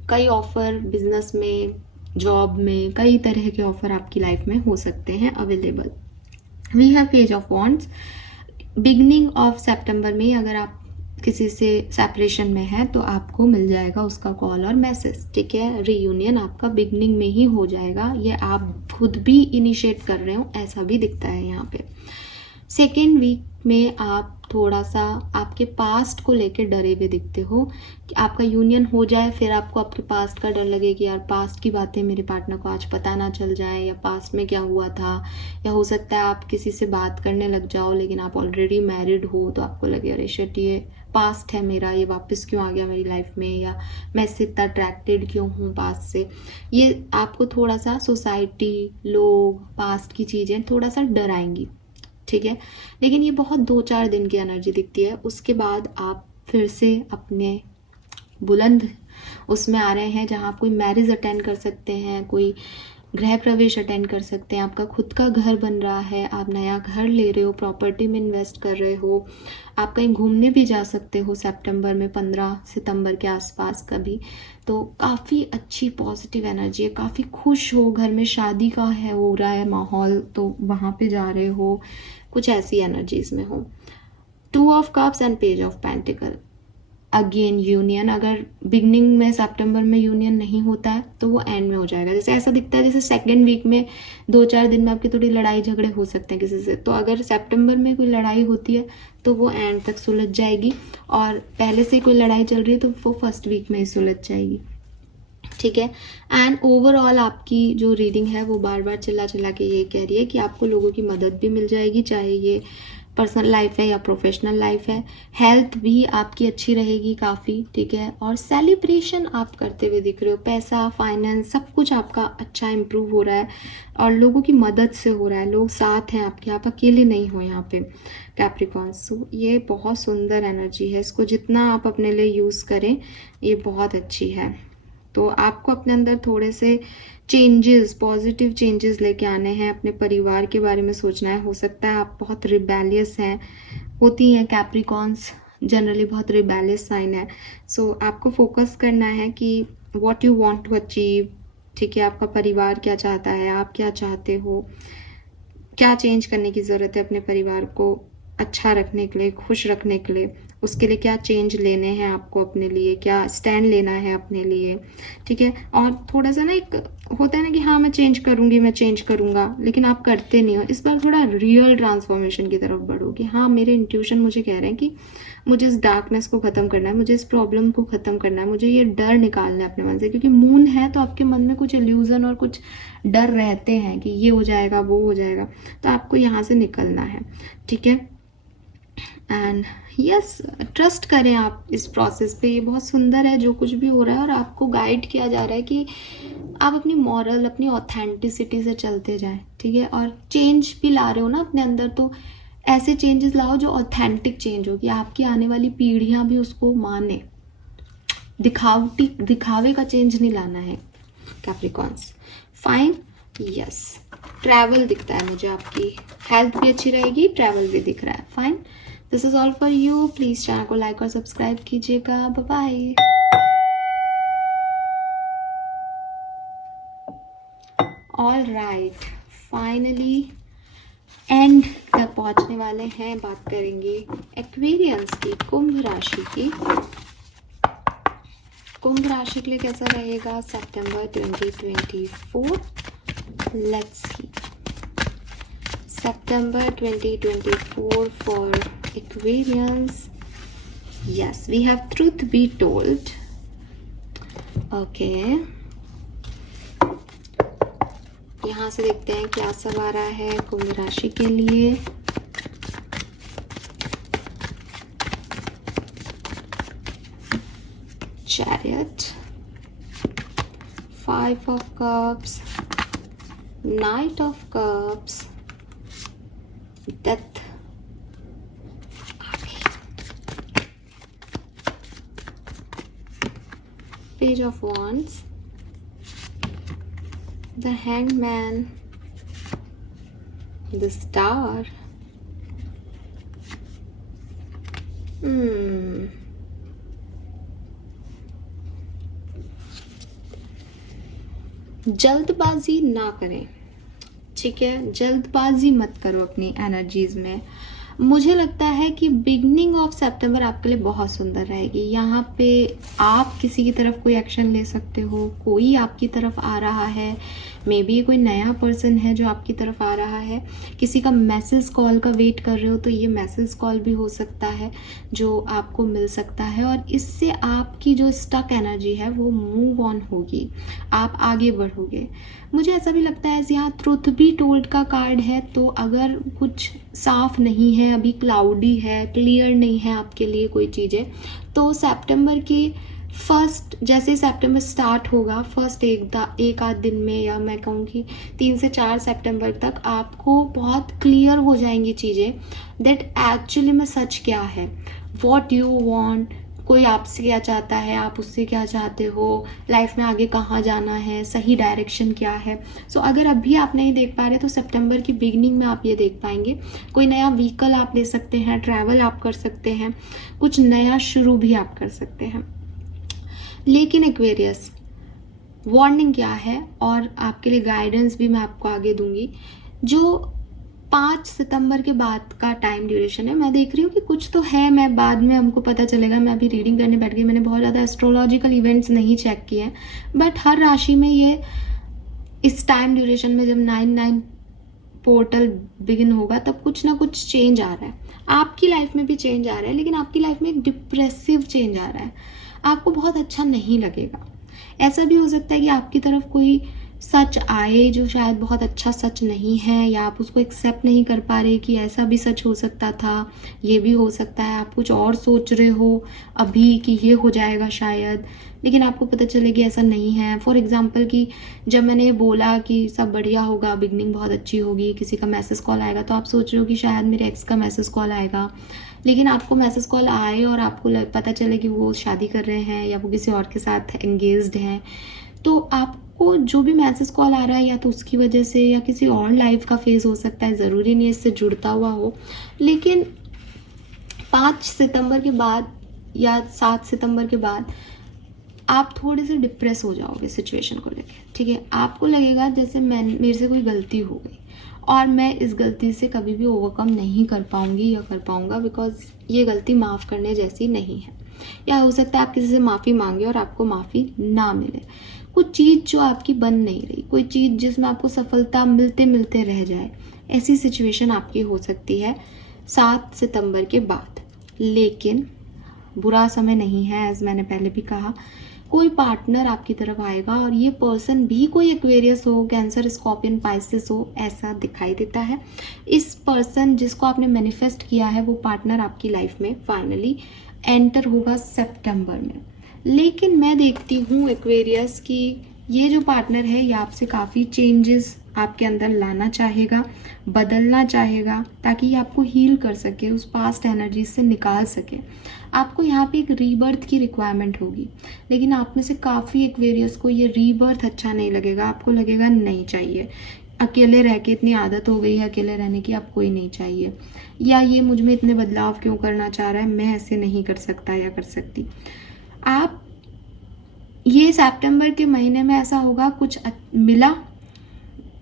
कई ऑफर बिजनेस में, जॉब में, कई तरह के ऑफर आपकी लाइफ में हो सकते हैं available. We have page of wands. Beginning of सितंबर में अगर आप किसी से सेपरेशन में है तो आपको मिल जाएगा उसका कॉल और मैसेज, ठीक है। रीयूनियन आपका बिगनिंग में ही हो जाएगा, ये आप खुद भी इनिशिएट कर रहे हो ऐसा भी दिखता है यहाँ पे। सेकेंड वीक में आप थोड़ा सा आपके पास्ट को लेकर डरे हुए दिखते हो कि आपका यूनियन हो जाए, फिर आपको आपके पास्ट का डर लगे कि यार पास्ट की बातें मेरे पार्टनर को आज पता ना चल जाए, या पास्ट में क्या हुआ था। या हो सकता है आप किसी से बात करने लग जाओ लेकिन आप ऑलरेडी मैरिड हो, तो आपको लगे अरे शिट, ये पास्ट है मेरा, ये वापस क्यों आ गया मेरी लाइफ में, या मैं इससे इतना अट्रैक्टेड क्यों हूँ पास्ट से। ये आपको थोड़ा सा सोसाइटी, लोग, पास्ट की चीज़ें थोड़ा सा डराएंगी, ठीक है। लेकिन ये बहुत 2-4 दिन की एनर्जी दिखती है, उसके बाद आप फिर से अपने बुलंद उसमें आ रहे हैं जहाँ आप कोई मैरिज अटेंड कर सकते हैं, कोई गृह प्रवेश अटेंड कर सकते हैं, आपका खुद का घर बन रहा है, आप नया घर ले रहे हो, प्रॉपर्टी में इन्वेस्ट कर रहे हो, आप कहीं घूमने भी जा सकते हो सितंबर में, 15 सितंबर के आसपास कभी। तो काफ़ी अच्छी पॉजिटिव एनर्जी है, काफ़ी खुश हो, घर में शादी का है हो रहा है माहौल, तो वहाँ पे जा रहे हो, कुछ ऐसी एनर्जीज में हो। 2 of cups and page of pentacle, again union. अगर बिगनिंग में सितंबर में यूनियन नहीं होता है तो वो एंड में हो जाएगा। जैसे ऐसा दिखता है जैसे सेकेंड वीक में 2-4 दिन में आपकी थोड़ी लड़ाई झगड़े हो सकते हैं किसी से, तो अगर सितंबर में कोई लड़ाई होती है तो वो एंड तक सुलझ जाएगी, और पहले से कोई लड़ाई चल रही है तो वो फर्स्ट वीक में ही सुलझ जाएगी, ठीक है। एंड ओवरऑल आपकी जो रीडिंग है वो बार बार चिल्ला चिल्ला के ये कह रही है कि आपको लोगों की मदद भी मिल जाएगी, चाहे ये पर्सनल लाइफ है या प्रोफेशनल लाइफ है। हेल्थ भी आपकी अच्छी रहेगी काफ़ी, ठीक है। और सेलिब्रेशन आप करते हुए दिख रहे हो, पैसा, फाइनेंस, सब कुछ आपका अच्छा इम्प्रूव हो रहा है और लोगों की मदद से हो रहा है, लोग साथ हैं आपके, आप अकेले नहीं हो यहाँ पे कैप्रिकॉन्स। सो ये बहुत सुंदर एनर्जी है, इसको जितना आप अपने लिए यूज़ करें ये बहुत अच्छी है। तो आपको अपने अंदर थोड़े से चेंजेस, पॉजिटिव चेंजेस लेके आने हैं, अपने परिवार के बारे में सोचना है। हो सकता है आप बहुत रिबेलियस हैं, होती हैं कैप्रिकॉन्स जनरली बहुत रिबेलियस साइन है। सो आपको फोकस करना है कि what you want to achieve, ठीक है, आपका परिवार क्या चाहता है, आप क्या चाहते हो, क्या चेंज करने की ज़रूरत है अपने परिवार को अच्छा रखने के लिए, खुश रखने के लिए, उसके लिए क्या चेंज लेने हैं आपको अपने लिए, क्या स्टैंड लेना है अपने लिए, ठीक है। और थोड़ा सा ना एक होता है ना कि हाँ मैं चेंज करूँगी, मैं चेंज करूँगा, लेकिन आप करते नहीं हो। इस बार थोड़ा रियल ट्रांसफॉर्मेशन की तरफ बढ़ो कि हाँ मेरे इंट्यूशन मुझे कह रहे हैं कि मुझे इस डार्कनेस को ख़त्म करना है, मुझे इस प्रॉब्लम को ख़त्म करना है, मुझे ये डर निकालना है अपने मन से, क्योंकि मून है तो आपके मन में कुछ इल्यूज़न और कुछ डर रहते हैं कि ये हो जाएगा, वो हो जाएगा, तो आपको यहाँ से निकलना है, ठीक है। एंड यस, ट्रस्ट करें आप इस प्रोसेस पे, ये बहुत सुंदर है जो कुछ भी हो रहा है, और आपको गाइड किया जा रहा है कि आप अपनी मॉरल, अपनी ऑथेंटिसिटी से चलते जाएं, ठीक है। और चेंज भी ला रहे हो ना अपने अंदर, तो ऐसे चेंजेस लाओ जो ऑथेंटिक चेंज हो, कि आपकी आने वाली पीढ़ियां भी उसको माने। दिखावे का चेंज नहीं लाना है कैप्रिकॉन्स। फाइन, यस, ट्रैवल दिखता है मुझे, आपकी हेल्थ भी अच्छी रहेगी, ट्रैवल भी दिख रहा है। Fine, this is all for you. Please channel को लाइक और सब्सक्राइब कीजिएगा। Bye bye. All right, finally end तक पहुंचने वाले हैं। बात करेंगे एक्वेरियंस की, कुंभ राशि की। कुंभ राशि के लिए कैसा रहेगा सितंबर 2024? Let's see, September 2024 for Aquarians. Yes, we have truth be told. Okay. यहाँ से देखते हैं क्या सब आ रहा है कुंभ राशि के लिए। Chariot, 5 of Cups, Knight of Cups, Death, Page of Wands, the Hangman, the Star. जल्दबाजी ना करें, ठीक है, जल्दबाजी मत करो अपनी एनर्जीज में। मुझे लगता है कि बिगनिंग ऑफ सितंबर आपके लिए बहुत सुंदर रहेगी। यहाँ पे आप किसी की तरफ कोई एक्शन ले सकते हो, कोई आपकी तरफ आ रहा है, मे बी कोई नया पर्सन है जो आपकी तरफ आ रहा है, किसी का मैसेज कॉल का वेट कर रहे हो तो ये मैसेज कॉल भी हो सकता है जो आपको मिल सकता है, और इससे आपकी जो स्टक एनर्जी है वो मूव ऑन होगी, आप आगे बढ़ोगे। मुझे ऐसा भी लगता है यहाँ ट्रुथ बी टोल्ड का कार्ड है, तो अगर कुछ साफ नहीं है, अभी क्लाउडी है, क्लियर नहीं है आपके लिए कोई चीज़ें, तो सितंबर की फर्स्ट, जैसे सितंबर स्टार्ट होगा, फर्स्ट एक आध दिन में, या मैं कहूँगी 3 से 4 सितंबर तक आपको बहुत क्लियर हो जाएंगी चीज़ें, दैट एक्चुअली में सच क्या है, व्हाट यू वांट, कोई आपसे क्या चाहता है, आप उससे क्या चाहते हो, लाइफ में आगे कहाँ जाना है, सही डायरेक्शन क्या है। सो अगर अभी आप नहीं देख पा रहे तो सितंबर की बिगनिंग में आप ये देख पाएंगे। कोई नया व्हीकल आप ले सकते हैं, ट्रैवल आप कर सकते हैं, कुछ नया शुरू भी आप कर सकते हैं। लेकिन एक्वेरियस, वार्निंग क्या है और आपके लिए गाइडेंस भी मैं आपको आगे दूंगी। जो 5 सितंबर के बाद का टाइम ड्यूरेशन है, मैं देख रही हूँ कि कुछ तो है, मैं बाद में हमको पता चलेगा। मैं अभी रीडिंग करने बैठ गई, मैंने बहुत ज़्यादा एस्ट्रोलॉजिकल इवेंट्स नहीं चेक किए हैं, बट हर राशि में ये इस टाइम ड्यूरेशन में जब 9/9 पोर्टल बिगिन होगा तब कुछ ना कुछ चेंज आ रहा है। आपकी लाइफ में भी चेंज आ रहा है, लेकिन आपकी लाइफ में एक डिप्रेसिव चेंज आ रहा है, आपको बहुत अच्छा नहीं लगेगा। ऐसा भी हो सकता है कि आपकी तरफ कोई सच आए जो शायद बहुत अच्छा सच नहीं है, या आप उसको एक्सेप्ट नहीं कर पा रहे कि ऐसा भी सच हो सकता था। ये भी हो सकता है आप कुछ और सोच रहे हो अभी कि ये हो जाएगा शायद, लेकिन आपको पता चले कि ऐसा नहीं है। फॉर एग्जाम्पल कि जब मैंने ये बोला कि सब बढ़िया होगा, बिगनिंग बहुत अच्छी होगी, किसी का मैसेज कॉल आएगा, तो आप सोच रहे हो कि शायद मेरे एक्स का मैसेज कॉल आएगा, लेकिन आपको मैसेज कॉल आए और आपको पता चले कि वो शादी कर रहे हैं या वो किसी और के साथ एंगेज्ड हैं, तो आपको जो भी मैसेज कॉल आ रहा है या तो उसकी वजह से या किसी और लाइफ का फेज हो सकता है, ज़रूरी नहीं इससे जुड़ता हुआ हो। लेकिन 5 सितंबर के बाद या 7 सितंबर के बाद आप थोड़े से डिप्रेस हो जाओगे सिचुएशन को लेके, ठीक है। आपको लगेगा जैसे मेरे से कोई गलती हो गई और मैं इस गलती से कभी भी ओवरकम नहीं कर पाऊंगी या कर पाऊंगा, बिकॉज ये गलती माफ़ करने जैसी नहीं है। या हो सकता है आप किसी से माफ़ी मांगे और आपको माफ़ी ना मिले, कुछ चीज़ जो आपकी बन नहीं रही, कोई चीज़ जिसमें आपको सफलता मिलते मिलते रह जाए, ऐसी सिचुएशन आपकी हो सकती है 7 सितंबर के बाद। लेकिन बुरा समय नहीं है, एज मैंने पहले भी कहा, कोई पार्टनर आपकी तरफ आएगा और ये पर्सन भी कोई एक्वेरियस हो, कैंसर, स्कॉर्पियन, पाइसेस हो, ऐसा दिखाई देता है। इस पर्सन जिसको आपने मैनिफेस्ट किया है वो पार्टनर आपकी लाइफ में फाइनली एंटर होगा सितंबर में। लेकिन मैं देखती हूँ एक्वेरियस की ये जो पार्टनर है ये आपसे काफ़ी चेंजेस आपके अंदर लाना चाहेगा, बदलना चाहेगा, ताकि ये आपको हील कर सके, उस पास्ट एनर्जी से निकाल सके। आपको यहाँ पे एक रीबर्थ की रिक्वायरमेंट होगी, लेकिन आप में से काफ़ी एक्वेरियस को ये रीबर्थ अच्छा नहीं लगेगा। आपको लगेगा नहीं चाहिए, अकेले रह के इतनी आदत हो गई है अकेले रहने की, अब कोई नहीं चाहिए, या ये मुझ में इतने बदलाव क्यों करना चाह रहा है, मैं ऐसे नहीं कर सकता या कर सकती। आप ये सितंबर के महीने में ऐसा होगा, कुछ मिला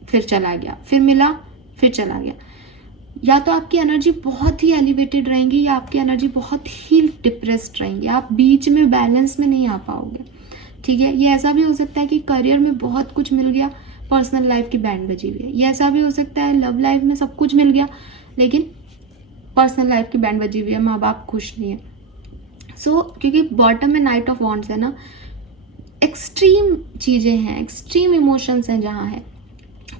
फिर चला गया, फिर मिला फिर चला गया। या तो आपकी एनर्जी बहुत ही एलिवेटेड रहेंगी या आपकी एनर्जी बहुत ही डिप्रेस्ड रहेंगी, आप बीच में बैलेंस में नहीं आ पाओगे, ठीक है। ये ऐसा भी हो सकता है कि करियर में बहुत कुछ मिल गया, पर्सनल लाइफ की बैंड बजी हुई है। ये ऐसा भी हो सकता है लव लाइफ में सब कुछ मिल गया लेकिन पर्सनल लाइफ की बैंड बजी हुई है, माँ बाप खुश नहीं है। क्योंकि बॉटम में नाइट ऑफ वॉन्ड्स है ना, एक्सट्रीम चीज़ें हैं, एक्सट्रीम इमोशंस हैं, जहाँ है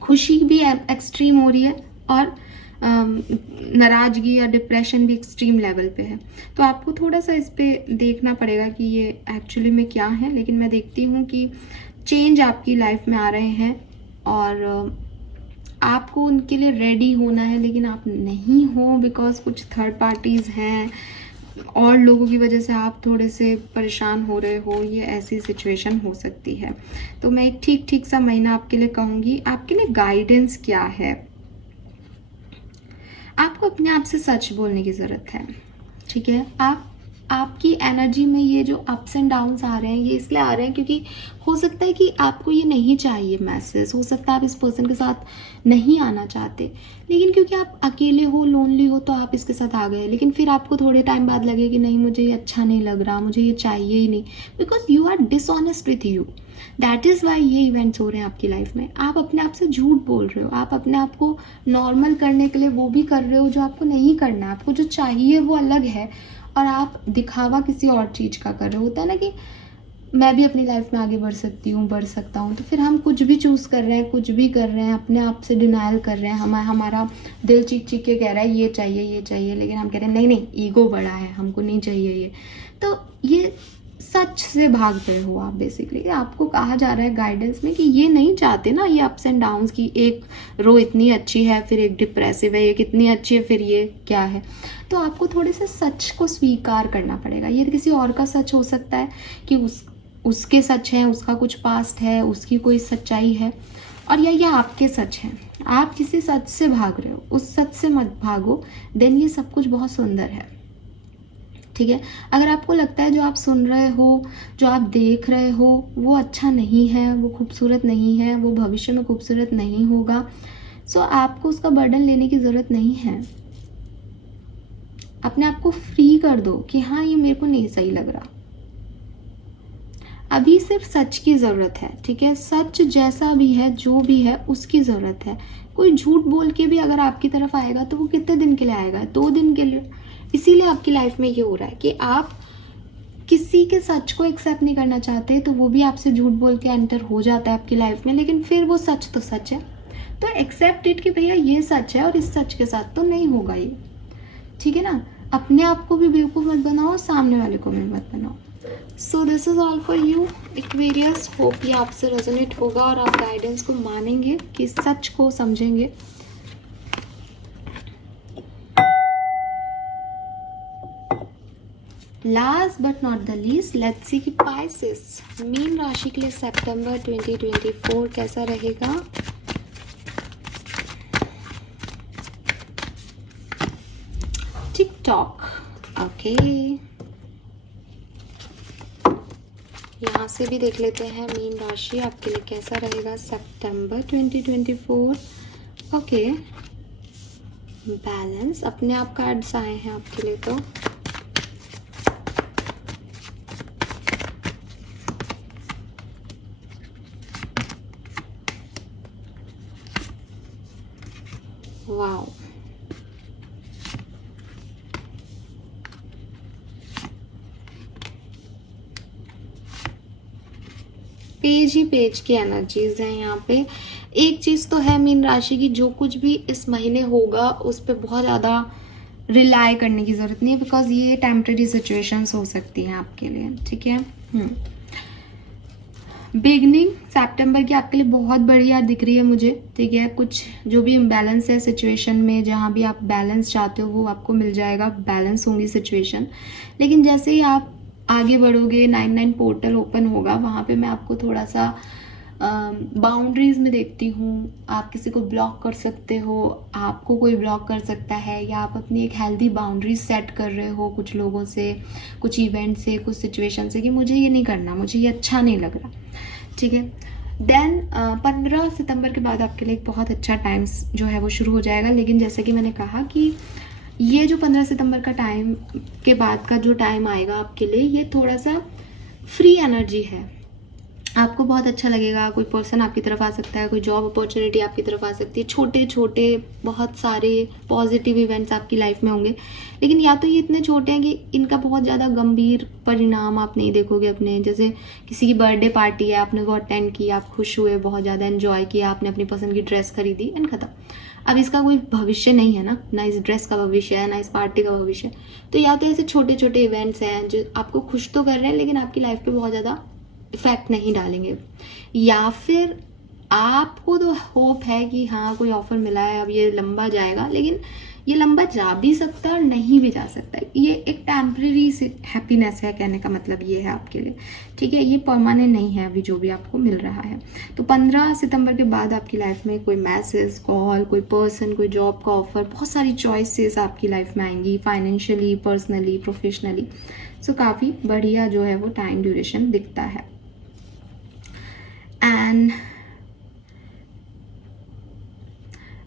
खुशी भी एक्सट्रीम हो रही है और नाराज़गी या डिप्रेशन भी एक्सट्रीम लेवल पे है। तो आपको थोड़ा सा इस पे देखना पड़ेगा कि ये एक्चुअली में क्या है। लेकिन मैं देखती हूँ कि चेंज आपकी लाइफ में आ रहे हैं और आपको उनके लिए रेडी होना है, लेकिन आप नहीं हो बिकॉज कुछ थर्ड पार्टीज़ हैं और लोगों की वजह से आप थोड़े से परेशान हो रहे हो, ये ऐसी सिचुएशन हो सकती है। तो मैं एक ठीक सा महीना आपके लिए कहूँगी। आपके लिए गाइडेंस क्या है? आपको अपने आप से सच बोलने की ज़रूरत है, ठीक है। आपकी एनर्जी में ये जो अप्स एंड डाउन्स आ रहे हैं ये इसलिए आ रहे हैं क्योंकि हो सकता है कि आपको ये नहीं चाहिए मैसेज, हो सकता है आप इस पर्सन के साथ नहीं आना चाहते, लेकिन क्योंकि आप अकेले हो, लोनली हो, तो आप इसके साथ आ गए। लेकिन फिर आपको थोड़े टाइम बाद लगे कि नहीं, मुझे ये अच्छा नहीं लग रहा, मुझे ये चाहिए ही नहीं, because you are dishonest with you. That is why ये इवेंट्स हो रहे हैं आपकी लाइफ में। आप अपने आप से झूठ बोल रहे हो, आप अपने आप को नॉर्मल करने के लिए वो भी कर रहे हो जो आपको नहीं करना है। आपको जो चाहिए वो अलग है और आप दिखावा किसी और चीज़ का कर रहे हो। होता है ना कि मैं भी अपनी लाइफ में आगे बढ़ सकती हूँ, बढ़ सकता हूँ, तो फिर हम कुछ भी चूज़ कर रहे हैं, कुछ भी कर रहे हैं, अपने आप से डिनाइल कर रहे हैं। हमारा दिल चीख चीख के कह रहा है ये चाहिए ये चाहिए, लेकिन हम कह रहे हैं नहीं नहीं, ईगो बड़ा है, हमको नहीं चाहिए ये। तो ये सच से भाग रहे हो आप। बेसिकली आपको कहा जा रहा है गाइडेंस में कि ये नहीं चाहते ना ये अप्स एंड डाउन्स की, एक रो इतनी अच्छी है फिर एक डिप्रेसिव है, ये कितनी अच्छी है फिर ये क्या है। तो आपको थोड़े से सच को स्वीकार करना पड़ेगा। ये किसी और का सच हो सकता है कि उसके सच है, उसका कुछ पास्ट है, उसकी कोई सच्चाई है, और या ये आपके सच हैं। आप किसी सच से भाग रहे हो, उस सच से मत भागो, देन ये सब कुछ बहुत सुंदर है, ठीक है। अगर आपको लगता है जो आप सुन रहे हो, जो आप देख रहे हो वो अच्छा नहीं है, वो खूबसूरत नहीं है, वो भविष्य में खूबसूरत नहीं होगा, सो आपको उसका बर्डन लेने की ज़रूरत नहीं है। अपने आप को फ्री कर दो कि हाँ ये मेरे को नहीं सही लग रहा। अभी सिर्फ सच की ज़रूरत है, ठीक है। सच जैसा भी है, जो भी है, उसकी ज़रूरत है। कोई झूठ बोल के भी अगर आपकी तरफ आएगा तो वो कितने दिन के लिए आएगा? 2 दिन के लिए। इसीलिए आपकी लाइफ में ये हो रहा है कि आप किसी के सच को एक्सेप्ट नहीं करना चाहते, तो वो भी आपसे झूठ बोल के एंटर हो जाता है आपकी लाइफ में, लेकिन फिर वो सच तो सच है। तो एक्सेप्ट इट कि भैया ये सच है और इस सच के साथ तो नहीं होगा ये, ठीक है ना। अपने आप को भी बेवकूफ़ मत बनाओ, सामने वाले को भी मत बनाओ। So this is all for you Aquarius. Hope ये आपसे रेजोनेट होगा और आप गाइडेंस को मानेंगे, कि सच को समझेंगे। Last but not the least, let's see कि पाइसेस, मीन राशि के लिए सितंबर 2024 कैसा रहेगा। TikTok, okay. यहाँ से भी देख लेते हैं मीन राशि आपके लिए कैसा रहेगा सितंबर 2024। ओके, बैलेंस अपने आप कार्ड्स आए हैं आपके लिए तो। वाओ, पेज ही पेज की एनर्जीज हैं यहाँ पे। एक चीज़ तो है मीन राशि की, जो कुछ भी इस महीने होगा उस पर बहुत ज़्यादा रिलाई करने की ज़रूरत नहीं है, बिकॉज ये टेम्परेरी सिचुएशंस हो सकती हैं आपके लिए, ठीक है। बिगनिंग सितंबर की आपके लिए बहुत बढ़िया दिख रही है मुझे, ठीक है। कुछ जो भी इम्बैलेंस है सिचुएशन में, जहाँ भी आप बैलेंस चाहते हो वो आपको मिल जाएगा, बैलेंस होंगी सिचुएशन। लेकिन जैसे ही आप आगे बढ़ोगे, 9/9 पोर्टल ओपन होगा, वहाँ पे मैं आपको थोड़ा सा बाउंड्रीज में देखती हूँ। आप किसी को ब्लॉक कर सकते हो, आपको कोई ब्लॉक कर सकता है, या आप अपनी एक हेल्दी बाउंड्रीज सेट कर रहे हो कुछ लोगों से, कुछ इवेंट से, कुछ सिचुएशन से, कि मुझे ये नहीं करना, मुझे ये अच्छा नहीं लग रहा, ठीक है। देन 15 सितंबर के बाद आपके लिए एक बहुत अच्छा टाइम्स जो है वो शुरू हो जाएगा। लेकिन जैसे कि मैंने कहा कि ये जो 15 सितंबर का टाइम के बाद का जो टाइम आएगा आपके लिए, ये थोड़ा सा फ्री एनर्जी है। आपको बहुत अच्छा लगेगा, कोई पर्सन आपकी तरफ आ सकता है, कोई जॉब अपॉर्चुनिटी आपकी तरफ आ सकती है, छोटे छोटे बहुत सारे पॉजिटिव इवेंट्स आपकी लाइफ में होंगे। लेकिन या तो ये इतने छोटे हैं कि इनका बहुत ज़्यादा गंभीर परिणाम आप नहीं देखोगे अपने। जैसे किसी की बर्थडे पार्टी है, आपने वो अटेंड की, आप खुश हुए, बहुत ज़्यादा एंजॉय किया, आपने अपनी पसंद की ड्रेस खरीदी एंड खत्म। अब इसका कोई भविष्य नहीं है ना इस ड्रेस का भविष्य है, ना इस पार्टी का भविष्य। तो या तो ऐसे छोटे छोटे इवेंट्स हैं जो आपको खुश तो कर रहे हैं लेकिन आपकी लाइफ पे बहुत ज़्यादा इफेक्ट नहीं डालेंगे, या फिर आपको तो होप है कि हाँ कोई ऑफर मिला है, अब ये लंबा जाएगा, लेकिन ये लंबा जा भी सकता है और नहीं भी जा सकता है। ये एक टेम्परेरी हैप्पीनेस है, कहने का मतलब ये है आपके लिए, ठीक है। ये परमानेंट नहीं है अभी जो भी आपको मिल रहा है। तो 15 सितंबर के बाद आपकी लाइफ में कोई मैसेज, कॉल, कोई पर्सन, कोई जॉब का ऑफर, बहुत सारी चॉइसेस आपकी लाइफ में आएंगी, फाइनेंशियली, पर्सनली, प्रोफेशनली। सो काफ़ी बढ़िया जो है वो टाइम ड्यूरेशन दिखता है। एंड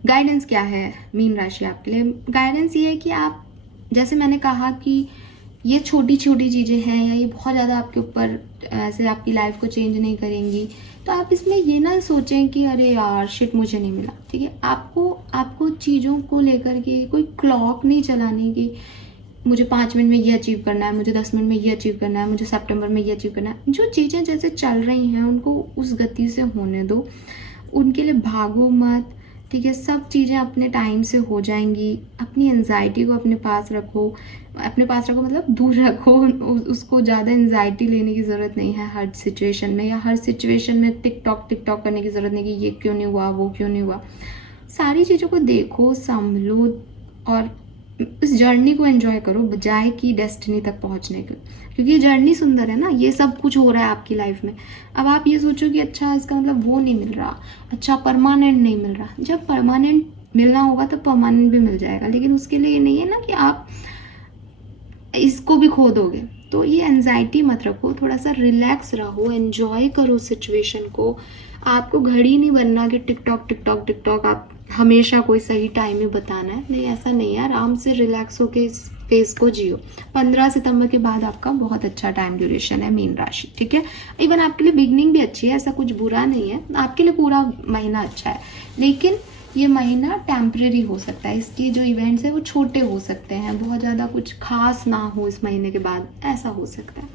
गाइडेंस क्या है मीन राशि आपके लिए? गाइडेंस ये है कि आप, जैसे मैंने कहा कि ये छोटी छोटी चीज़ें हैं या ये बहुत ज़्यादा आपके ऊपर ऐसे आपकी लाइफ को चेंज नहीं करेंगी, तो आप इसमें ये ना सोचें कि अरे यार शिट मुझे नहीं मिला, ठीक है। आपको चीज़ों को लेकर के कोई क्लॉक नहीं चलानी कि मुझे 5 मिनट में ये अचीव करना है, मुझे 10 मिनट में ये अचीव करना है, मुझे सितंबर में ये अचीव करना है। जो चीज़ें जैसे चल रही हैं उनको उस गति से होने दो, उनके लिए भागो मत, ठीक है। सब चीज़ें अपने टाइम से हो जाएंगी। अपनी एंजाइटी को अपने पास रखो, मतलब दूर रखो उसको। ज़्यादा एंजाइटी लेने की ज़रूरत नहीं है हर सिचुएशन में, या हर सिचुएशन में टिक टॉक करने की ज़रूरत नहीं कि ये क्यों नहीं हुआ, वो क्यों नहीं हुआ। सारी चीज़ों को देखो, संभलो और इस जर्नी को एंजॉय करो बजाय कि डेस्टिनी तक पहुंचने के, क्योंकि ये जर्नी सुंदर है ना, ये सब कुछ हो रहा है आपकी लाइफ में। अब आप ये सोचो कि अच्छा इसका मतलब वो नहीं मिल रहा, अच्छा परमानेंट नहीं मिल रहा। जब परमानेंट मिलना होगा तो परमानेंट भी मिल जाएगा, लेकिन उसके लिए ये नहीं है ना कि आप इसको भी खो दोगे। तो ये एंजाइटी मत रखो, थोड़ा सा रिलैक्स रहो, एंजॉय करो सिचुएशन को। आपको घड़ी नहीं बनना कि टिक टॉक आप हमेशा कोई सही टाइम ही बताना है, नहीं ऐसा नहीं है। आराम से रिलैक्स होके इस फेज को जियो। 15 सितंबर के बाद आपका बहुत अच्छा टाइम ड्यूरेशन है मीन राशि, ठीक है। इवन आपके लिए बिगनिंग भी अच्छी है, ऐसा कुछ बुरा नहीं है, आपके लिए पूरा महीना अच्छा है। लेकिन ये महीना टेम्परेरी हो सकता है, इसके जो इवेंट्स है वो छोटे हो सकते हैं, बहुत ज़्यादा कुछ खास ना हो इस महीने के बाद, ऐसा हो सकता है,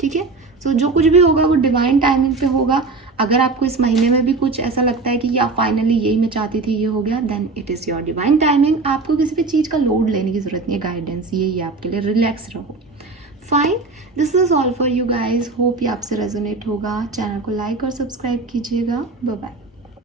ठीक है। सो जो कुछ भी होगा वो डिवाइन टाइमिंग पे होगा। अगर आपको इस महीने में भी कुछ ऐसा लगता है कि या फाइनली यही मैं चाहती थी, ये हो गया, then it is your divine timing. आपको किसी भी चीज़ का लोड लेने की जरूरत नहीं है, गाइडेंस यही है आपके लिए, रिलैक्स रहो। Fine, this is all for you guys. Hope ये आपसे रेजोनेट होगा। चैनल को लाइक और सब्सक्राइब कीजिएगा। Bye bye.